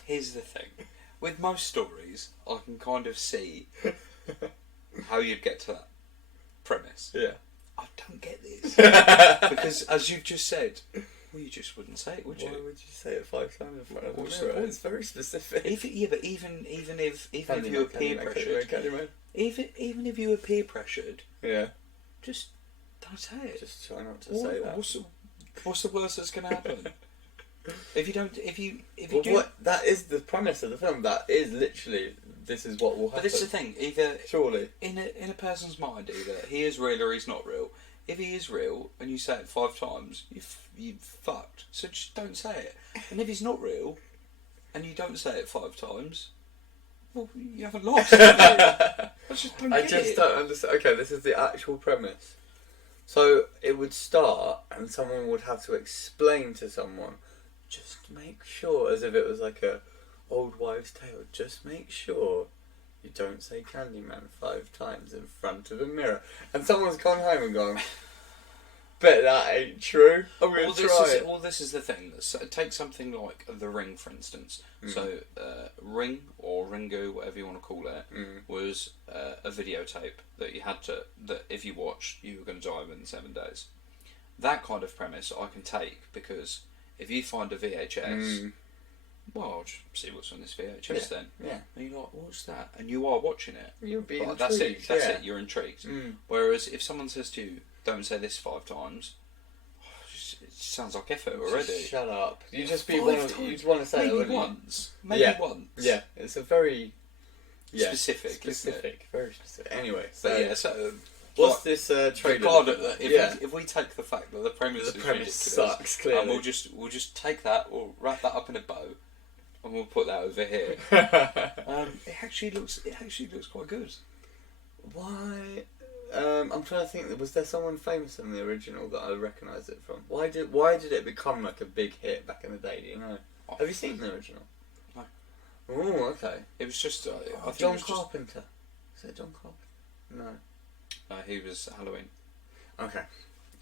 Here's the thing. With most stories, I can kind of see how you'd get to that premise. Yeah. I don't get this. Because, as you've just said, well, you just wouldn't say it, would you? Why would you say it 5 times in front of the mirror? It's very specific. But even if you were peer pressured, even if you were peer pressured, yeah, just don't say it. Just try not to say that. What's the worst that's going to happen? If you do. What? That is the premise of the film. That is literally, this is what will happen. But this is the thing. Either surely in a person's mind, either he is real or he's not real. If he is real and you say it 5 times, you fucked. So just don't say it. And if he's not real and you don't say it 5 times, well, you haven't lost. I just don't understand. Okay, this is the actual premise. So it would start, and someone would have to explain to someone, just make sure, as if it was like a old wives' tale, just make sure you don't say Candyman 5 times in front of a mirror. And someone's gone home and gone, bet that ain't true. I'm going to try it. Well, this is the thing. So, take something like The Ring, for instance. So, Ring, or Ringu, whatever you want to call it, was a videotape that you had to, that if you watched, you were going to die within 7 days. That kind of premise I can take, because if you find a VHS, well, I'll just see what's on this VHS then. Yeah. And you're like, what's that? And you are watching it. You'll be intrigued. That's it, you're intrigued. Whereas if someone says to you, don't say this 5 times, it sounds like effort already. Just shut up. You just want to say maybe it once. Maybe once. Yeah, it's a very specific, very specific. Anyway, so what's this trailer? If we take the fact that the premise is ridiculous, sucks, clearly, and we'll just take that, we'll wrap that up in a bow, and we'll put that over here. It actually looks quite good. Why? I'm trying to think. Was there someone famous in the original that I recognise it from? Why did it become like a big hit back in the day? Do you know? Have you seen the original? No. Oh, okay. It was just I think John Carpenter. Is it John Carpenter? No. He was Halloween. Okay.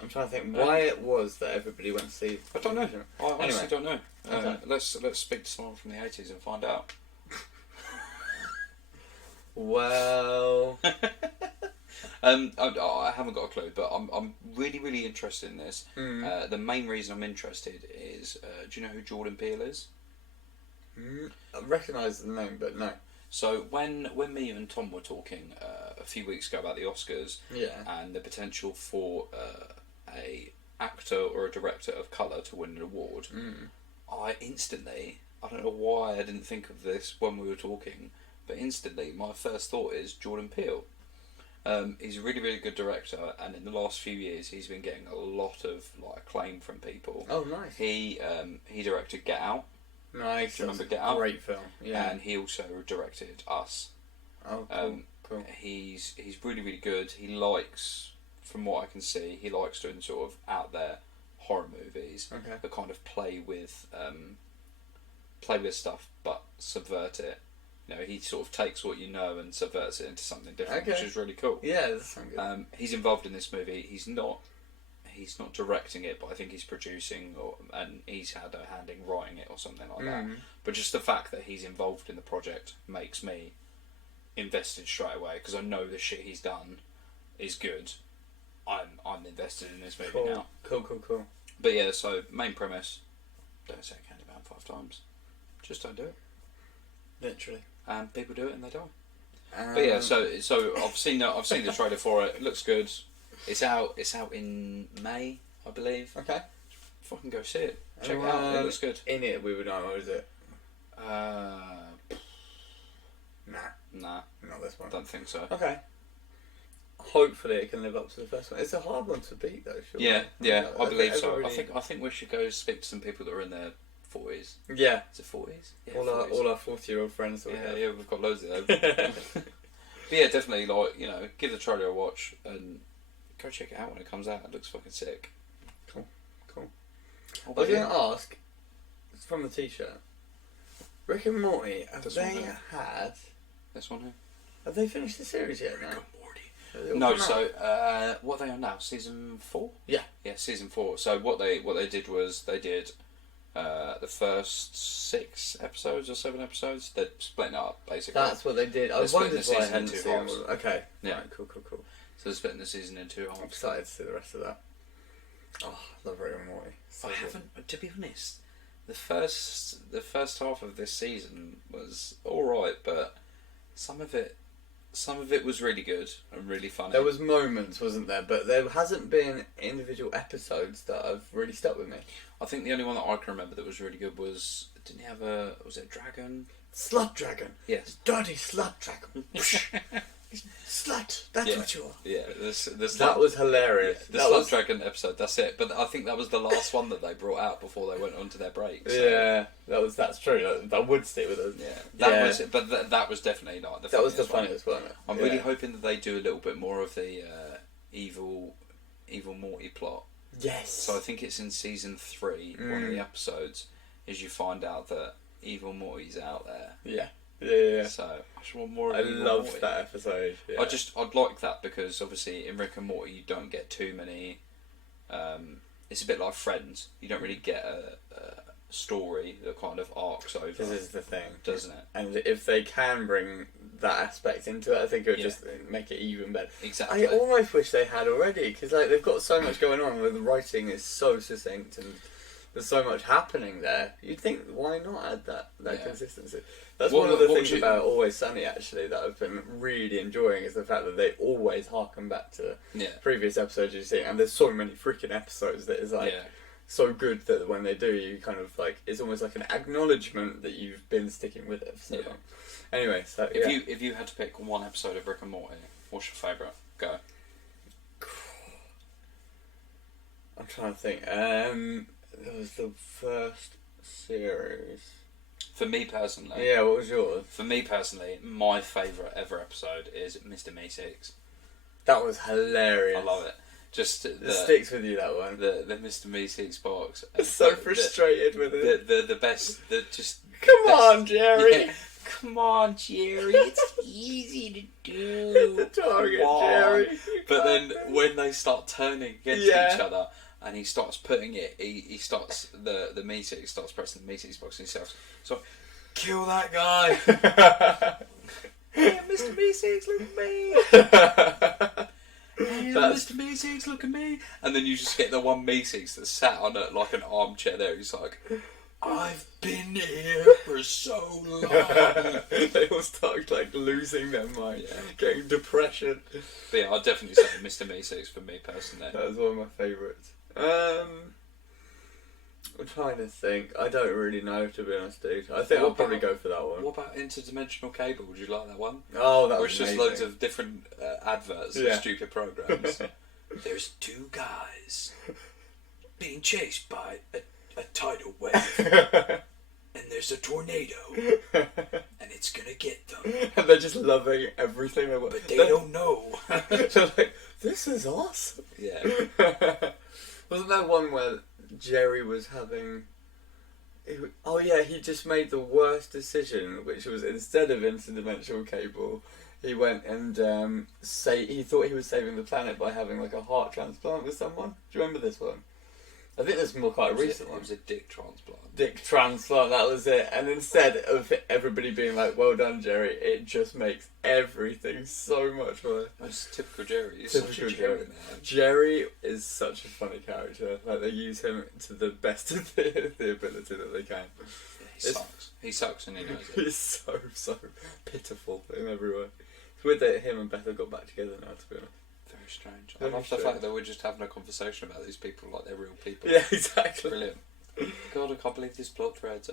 I'm trying to think why it was that everybody went to see. I don't know. I honestly don't know. Okay. Let's speak to someone from the 80s and find out. Well. I haven't got a clue, but I'm really, really interested in this. The main reason I'm interested is, do you know who Jordan Peele is? I recognise the name, but no. So when me and Tom were talking a few weeks ago about the Oscars, and the potential for a actor or a director of colour to win an award, I don't know why I didn't think of this when we were talking, but instantly my first thought is Jordan Peele. He's a really, really good director, and in the last few years he's been getting a lot of acclaim from people. Oh, nice. He directed Get Out. Nice. Do you remember Get Out? Great film. Yeah. And he also directed Us. Oh, cool. Cool. He's really, really good. He likes, from what I can see, he likes doing sort of out there horror movies that kind of play with stuff but subvert it. You know, he sort of takes what you know and subverts it into something different, which is really cool. Yeah, that sounds good. He's involved in this movie. He's not directing it, but I think he's producing, and he's had a hand in writing it or something like that. But just the fact that he's involved in the project makes me invested straight away, because I know the shit he's done is good. I'm invested in this movie now. Cool. But yeah, so main premise: don't say Candyman 5 times. Just don't do it. Literally. And people do it and they die. But yeah, so I've seen the trailer for it. It looks good. It's out in May, I believe. Okay. Fucking go see it. Check it out. It looks good. In it, we would know, or is it? Nah. Not this one. Don't think so. Okay. Hopefully, it can live up to the first one. It's a hard one to beat, though. Surely. Yeah, I believe so. I think we should go speak to some people that are in their 40s. Yeah. Is it 40s? Yeah, all our 40-year-old friends that we have. Yeah, we've got loads of them. But yeah, definitely, give the trailer a watch and go check it out when it comes out. It looks fucking sick. Cool. I was going to ask, from the t-shirt, Rick and Morty, have they had... This one here? Have they finished the series yet now? Rick and Morty. No, so, what are they on now? Season 4? Yeah. Yeah, season 4. So what they did was, they did... the first 6 episodes or 7 episodes, they're splitting it up, basically. That's what they did. I wondered why I hadn't seen them. Okay. Yeah. Right, cool. So they're splitting the season in 2 halves. I'm excited to see the rest of that. Oh, I love Rick and Morty. I haven't, to be honest, the first half of this season was alright, but some of it was really good and really funny. There was moments, wasn't there? But there hasn't been individual episodes that have really stuck with me. I think the only one that I can remember that was really good was, didn't he have was it a dragon? Slut dragon. Yes. Dirty slut dragon. Slut. That's what you are. Yeah. The slut, that was hilarious. Yeah, slut dragon episode. That's it. But I think that was the last one that they brought out before they went on to their break. So. Yeah, that's true. That would stick with us. Yeah. That was definitely not the funniest. That was the funniest one. I'm really hoping that they do a little bit more of the evil Evil Morty plot. Yes. So I think it's in season 3, one of the episodes, is you find out that Evil Morty's out there. Yeah. Yeah. So I just want more of Evil Morty. I loved that episode. Yeah. I'd like that because obviously in Rick and Morty you don't get too many. It's a bit like Friends. You don't really get a story that kind of arcs over. This is the thing, doesn't it? And if they can bring that aspect into it, I think it would just make it even better. Exactly. I almost wish they had already, because like they've got so much going on. Where the writing is so succinct and there's so much happening there. You'd think, why not add that consistency? That's one of the things about Always Sunny, actually, that I've been really enjoying, is the fact that they always harken back to previous episodes you've seen, and there's so many freaking episodes that is like so good that when they do, you kind of like, it's almost like an acknowledgement that you've been sticking with it for so long. Anyway, so if you had to pick one episode of Rick and Morty, what's your favourite? Go. I'm trying to think. It was the first series. For me personally... Yeah, what was yours? For me personally, my favourite ever episode is Mr. Meeseeks. That was hilarious. I love it. Just it sticks with you, that one. The Mr. Meeseeks box. I'm so frustrated with it. The best... Come on, Jerry! Yeah. Come on, Jerry. It's easy to do. Hit the target, Jerry. But then when they start turning against each other... And he starts putting it. He starts the Meeseeks starts pressing the Meeseeks box and he says, "So, kill that guy." Hey, Mr. Meeseeks, look at me. Hey, Mr. Meeseeks, look at me. And then you just get the one Meeseeks that's sat on like an armchair there. He's like, "I've been here for so long." They all start like losing their mind, getting depression. But yeah, I'd definitely say Mr. Meeseeks for me personally. That was one of my favourites. I'm trying to think. I don't really know, to be honest, dude. I think I'll probably go for that one. What about Interdimensional Cable? Would you like that one? Oh, that was amazing. Just loads of different adverts of stupid programs. There's 2 guys being chased by a tidal wave, and there's a tornado, and it's gonna get them. And they're just loving everything. But they don't know. They're like, this is awesome. Yeah. Wasn't there one where Jerry was having... he just made the worst decision, which was instead of Interdimensional Cable, he went and he thought he was saving the planet by having like a heart transplant with someone. Do you remember this one? I think this is more quite a recent one. It was a dick transplant. Dick transplant, that was it. And instead of everybody being like, "Well done, Jerry," it just makes everything so much worse. That's typical Jerry. He's typical such a Jerry, man. Jerry is such a funny character. Like, they use him to the best of the ability that they can. Yeah, sucks. He sucks and he knows it. He's so pitiful in every way. It's weird that him and Beth have got back together now, to be honest. Very strange. I love the fact that we're just having a conversation about these people like they're real people. Yeah, exactly. Brilliant. God, I can't believe this plot threads.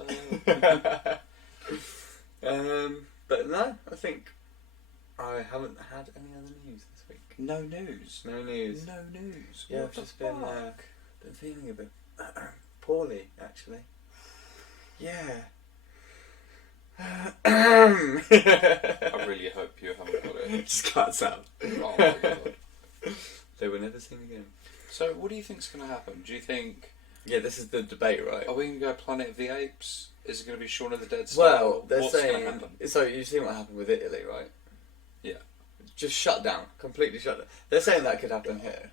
But no, I think I haven't had any other news this week. No news. No news. No news. Yeah, I've just been feeling a bit poorly, actually. Yeah. I really hope you haven't got it. Just cuts out. Oh my god. They were never seen again. So, what do you think's going to happen? Do you think... Yeah, this is the debate, right? Are we going to go Planet of the Apes? Is it going to be Shaun of the Dead style? Well, they're saying... So, you've seen what happened with Italy, right? Yeah. Just shut down. Completely shut down. They're saying that could happen here.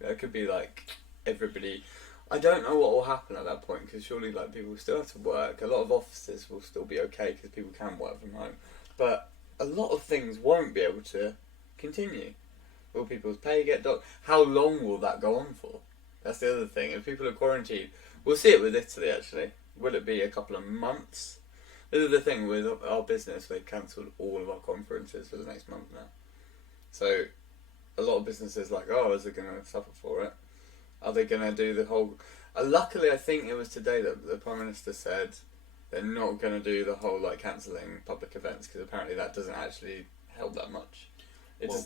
It could be like everybody... I don't know what will happen at that point, because surely like people still have to work. A lot of offices will still be okay because people can work from home. But a lot of things won't be able to continue. Will people's pay get docked? How long will that go on for? That's the other thing. If people are quarantined, we'll see it with Italy actually. Will it be a couple of months? This is the thing with our business. They've cancelled all of our conferences for the next month now. So a lot of businesses like, oh, is it going to suffer for it? Are they going to do the whole... luckily, I think it was today that the Prime Minister said they're not going to do the whole like cancelling public events, because apparently that doesn't actually help that much.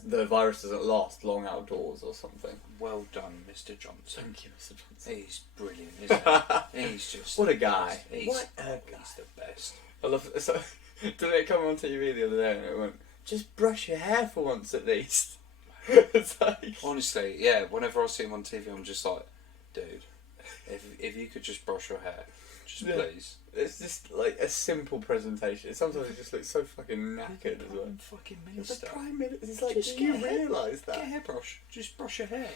The virus doesn't last long outdoors or something. Well done, Mr. Johnson. Thank you, Mr. Johnson. He's brilliant, isn't he? He's just... What a guy. What a guy. He's the best. I love it. So, didn't it come on TV the other day and it went, just brush your hair for once at least? It's like... Honestly, yeah, whenever I see him on TV, I'm just like, dude, if you could just brush your hair, just please. It's just like a simple presentation. Sometimes it just looks so fucking knackered as well. Fucking minister. The Prime Minister. It's like, do you realise that? Get a hairbrush. Just brush your hair.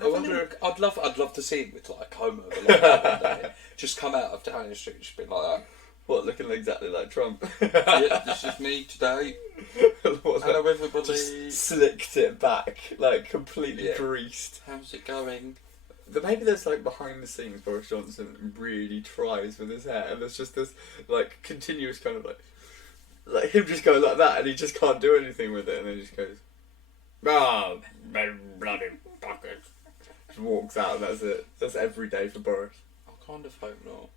I'd love to see him with like a comb over like that one day. Just come out of Downing Street, just be like that. What, looking exactly like Trump? Yeah, this is me today. Hello everybody. Just slicked it back, like completely greased. How's it going? Maybe there's like behind the scenes Boris Johnson really tries with his hair, and there's just this like continuous kind of like him just going like that, and he just can't do anything with it, and then he just goes, "Ah, bloody bucket." Just walks out, and that's it. That's every day for Boris. I kind of hope not.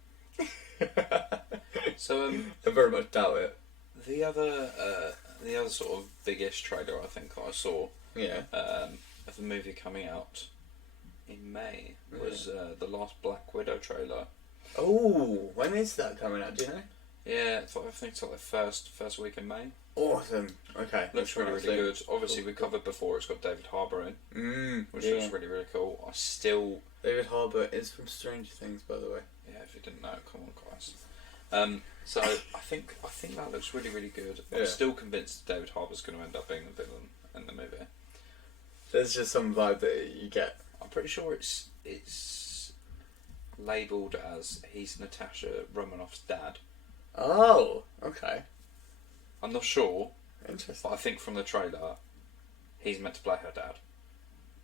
So I very much doubt it. The other sort of biggish trailer I think I saw, of the movie coming out in May was the last Black Widow trailer. Oh, when is that coming out? Do you know? Yeah, I think it's like the first week in May. Awesome. Okay. Looks really good. Obviously, we covered before. It's got David Harbour in, which looks really cool. David Harbour is from Stranger Things, by the way. Yeah, if you didn't know, come on, guys. So I think that looks really good. I'm still convinced David Harbour's going to end up being the villain in the movie. There's just some vibe that you get. I'm pretty sure it's labelled as he's Natasha Romanoff's dad. Oh, okay. I'm not sure. Interesting. But I think from the trailer, he's meant to play her dad.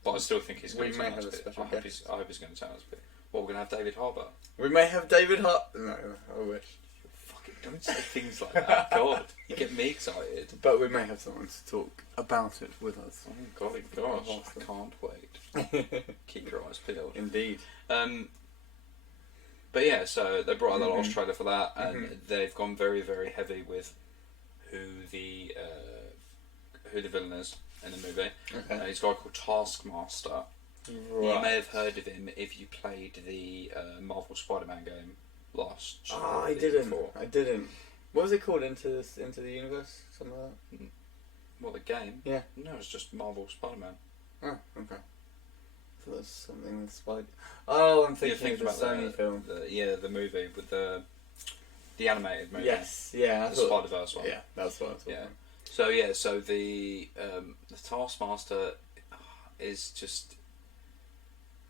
But I still think he's going to turn out to be. I hope he's going to turn out to be. Well, we're going to have David Harbour. We may have David Harbour. No, I wish. Fucking don't say things like that. God, you get me excited. But we may have someone to talk about it with us. Oh, golly gosh, I can't wait. Keep your eyes peeled. Indeed. But yeah, so they brought out the last trailer for that, and they've gone very, very heavy with who the villain is in the movie. Okay. He's a guy called Taskmaster. Right. You may have heard of him if you played the Marvel Spider-Man game last. I didn't. What was it called? Into the Universe? Something like that? What, the game? Yeah. No, it's just Marvel Spider-Man. Oh, okay. So that's something with Spider... Oh, I'm thinking of the Sony film. The movie with the animated movie. Yes, yeah. The Spider-Verse one. Yeah, that's what I thought. Yeah. So the Taskmaster is just...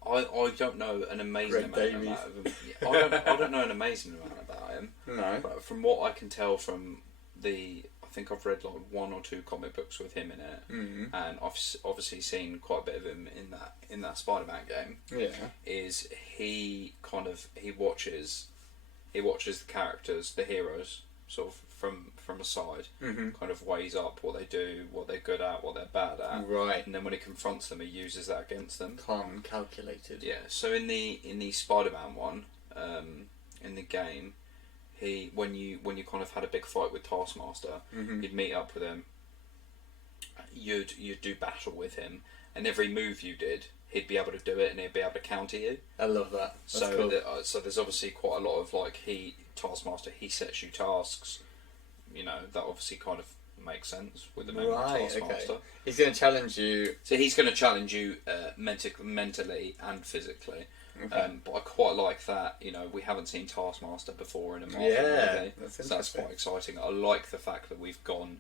I don't know an amazing amount of him. I don't know an amazing amount about him. No. But from what I can tell from I think I've read like 1 or 2 comic books with him in it, and I've obviously seen quite a bit of him in that Spider-Man game. Yeah. Is he watches the characters, the heroes, sort of from a side, kind of weighs up what they do, what they're good at, what they're bad at. Right. And then when he confronts them, he uses that against them. Calm and calculated. Yeah. So in the Spider-Man one, in the game, when you kind of had a big fight with Taskmaster, you'd meet up with him. You'd do battle with him, and every move you did, he'd be able to do it, and he'd be able to counter you. I love that. That's so cool. So there's obviously quite a lot of like Taskmaster. He sets you tasks. You know, that obviously kind of makes sense with the name of Taskmaster. Okay. He's going to challenge you. So he's going to challenge you mentally and physically. Okay. But I quite like that. You know, we haven't seen Taskmaster before in a Marvel movie. That's quite exciting. I like the fact that we've gone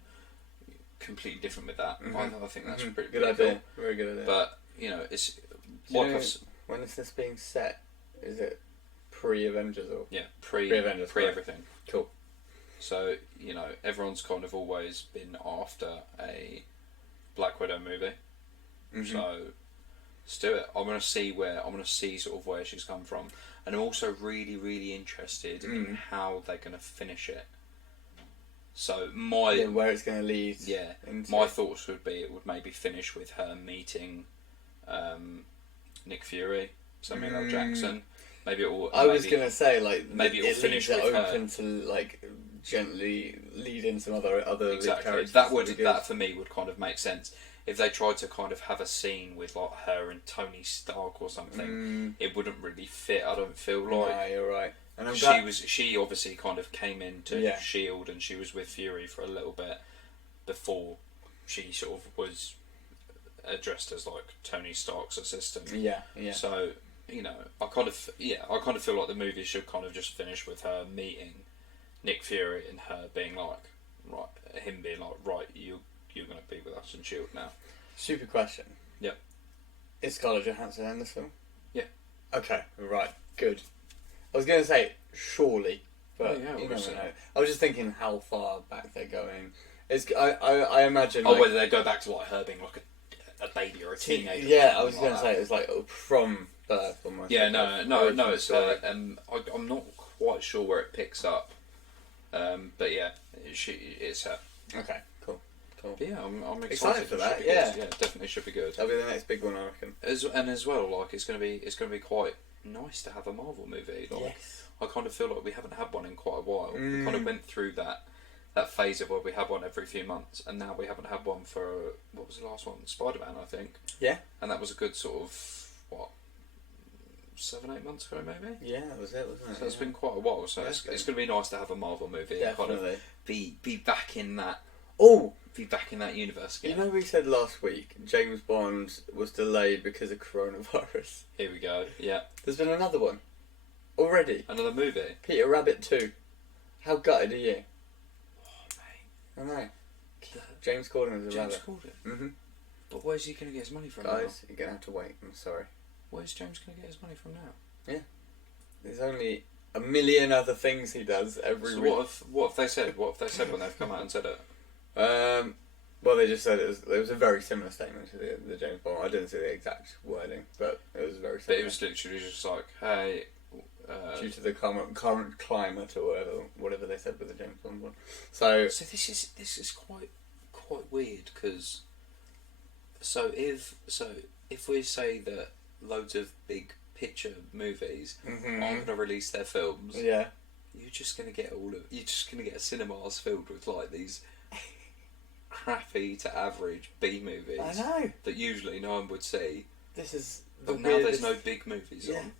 completely different with that. I think that's pretty good idea. Cool. Very good idea. But you know, it's when is this being set? Is it pre-Avengers or pre-Avengers, pre-everything? Cool. So you know, everyone's kind of always been after a Black Widow movie. So let's do it. I'm gonna see sort of where she's come from, and I'm also really, really interested in how they're gonna finish it. So where it's gonna lead. Yeah, my thoughts would be it would maybe finish with her meeting Nick Fury, Samuel L. Jackson. Maybe it will. I was gonna say like maybe it will finish with her. Open to like gently lead in some other exactly. characters. That for me would kind of make sense. If they tried to kind of have a scene with like her and Tony Stark or something, it wouldn't really fit. I don't feel like. No, you're right. And she obviously kind of came into Shield, and she was with Fury for a little bit before she sort of was dressed as like Tony Stark's assistant. Yeah. So I kind of feel like the movie should kind of just finish with her meeting Nick Fury and her being like, right, you're going to be with us in S.H.I.E.L.D. now. Stupid question. Yep. Is Scarlett Johansson in this film? Yeah. Okay, right, good. I was going to say surely, but you never know. I was just thinking how far back they're going. I imagine. Oh, whether they go back to like her being like a baby or a teenager. Yeah, I was going to say it's like from birth almost. Yeah, no. It's I'm not quite sure where it picks up, but yeah, it's her. Okay, cool. But yeah, I'm excited for that. Yeah, definitely should be good. That'll be the next big one, I reckon. As well, like it's gonna be quite nice to have a Marvel movie. Like, yes. I kind of feel like we haven't had one in quite a while. We kind of went through that phase of where we had one every few months, and now we haven't had one for what was the last one? Spider-Man, I think. Yeah. And that was a good sort of 7-8 months ago, maybe. Yeah, that was it, wasn't it? So it's been quite a while. So it's going to be nice to have a Marvel movie. Definitely. And kind of be back in that. Oh. Be back in that universe again. You know, we said last week James Bond was delayed because of coronavirus. Here we go. Yeah. There's been another one already. Another movie. Peter Rabbit 2. How gutted are you? Oh, mate. I know. James Corden is a rabbit. James Corden? Mm-hmm. But where's he going to get his money from Guys, now? you're going to have to wait. I'm sorry. Where's James going to get his money from now? Yeah. There's only a million other things he does every week. What have they said? What have they said when they've come out and said it? Well, they just said it was a very similar statement to the James Bond. I didn't see the exact wording, but it was very similar. But it was literally just like, hey... due to the current climate or whatever they said with the James Bond one. So this is quite weird because if we say that loads of big picture movies aren't going to release their films, yeah, you're just going to get cinemas filled with like these crappy to average B movies. I know that usually no one would see. This is but now there's no big movies on.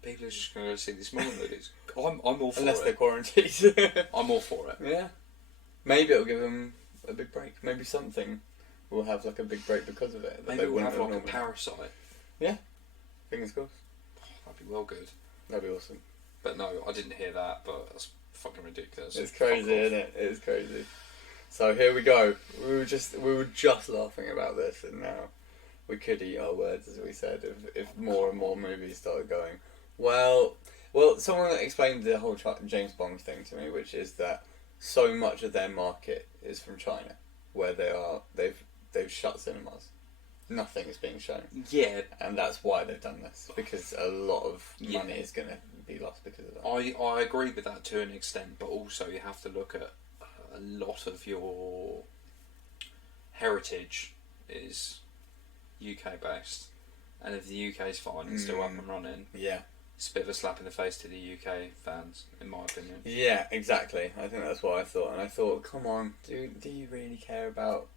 People are just going to go see these smaller movies. I'm all for it. Unless they're quarantined. I'm all for it. Yeah. Maybe it'll give them a big break. Maybe something will have like a big break because of it. Maybe we'll have like a Parasite. Yeah. Fingers crossed. That'd be well good. That'd be awesome. But no, I didn't hear that, but that's fucking ridiculous. It's crazy, isn't it? It is crazy. So here we go. We were just laughing about this, and now we could eat our words, as we said, if more and more movies started going. Well, someone explained the whole James Bond thing to me, which is that so much of their market is from China, where they've shut cinemas. Nothing is being shown. Yeah, and that's why they've done this, because a lot of money is going to be lost because of that. I agree with that to an extent, but also you have to look at a lot of your heritage is UK based, and if the UK is fine and still up and running, yeah. It's a bit of a slap in the face to the UK fans, in my opinion. Yeah, exactly. I think that's what I thought. And I thought, come on, do you really care about...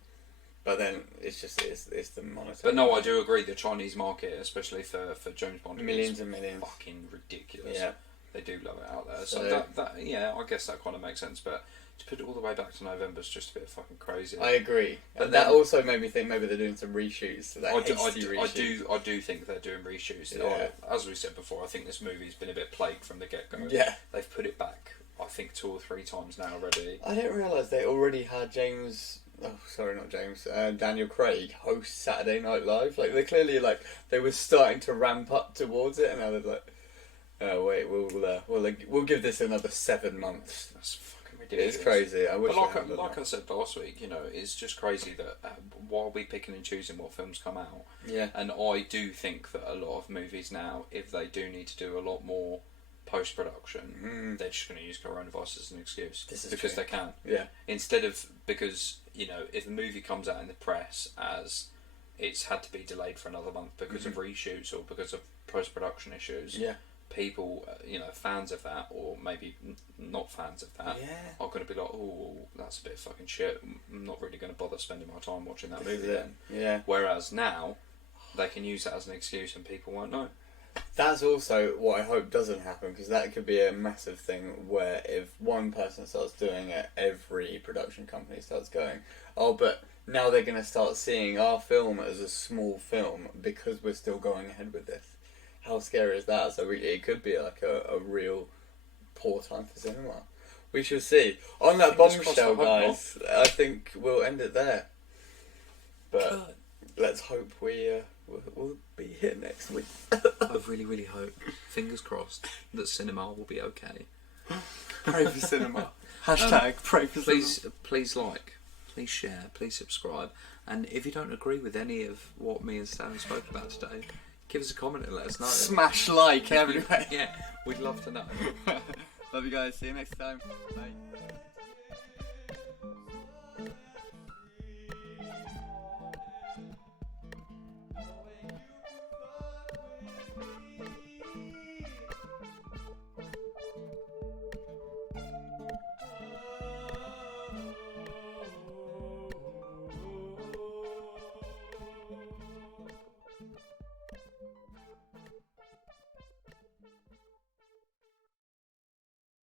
But then it's the monetary. But no, I do agree. The Chinese market, especially for James Bond, millions and millions. Fucking ridiculous. Yeah. They do love it out there. So that I guess that kind of makes sense. But to put it all the way back to November is just a bit fucking crazy. I agree. But that also made me think maybe they're doing some reshoots. I do think they're doing reshoots. Yeah. As we said before, I think this movie's been a bit plagued from the get-go. Yeah. They've put it back, I think, 2 or 3 times now already. I didn't realise they already had Daniel Craig host Saturday Night Live. Like, they clearly, they were starting to ramp up towards it, and now they're like, oh wait, we'll give this another 7 months. That's fucking ridiculous. It's crazy. Like I said last week, it's just crazy that while we picking and choosing what films come out, yeah. And I do think that a lot of movies now, if they do need to do a lot more post-production, they're just going to use coronavirus as an excuse because they can. Yeah. Instead of because if a movie comes out in the press as it's had to be delayed for another month because of reshoots or because of post-production issues. Yeah. People, fans of that, or maybe not fans of that, are going to be like, oh, that's a bit fucking shit. I'm not really going to bother spending my time watching that movie then. Yeah. Whereas now, they can use that as an excuse and people won't know. That's also what I hope doesn't happen, because that could be a massive thing where if one person starts doing it, every production company starts going, oh, but now they're going to start seeing our film as a small film because we're still going ahead with this. How scary is that? So it could be like a real poor time for cinema. We shall see. On that bombshell, guys, I think we'll end it there. But let's hope we'll be here next week. I really, really hope, fingers crossed, that cinema will be okay. Pray for cinema. Hashtag pray for cinema. Please like, please share, please subscribe. And if you don't agree with any of what me and Stan spoke about today, give us a comment and let us know. Smash like everywhere. Yeah, we'd love to know. Love you guys. See you next time. Bye.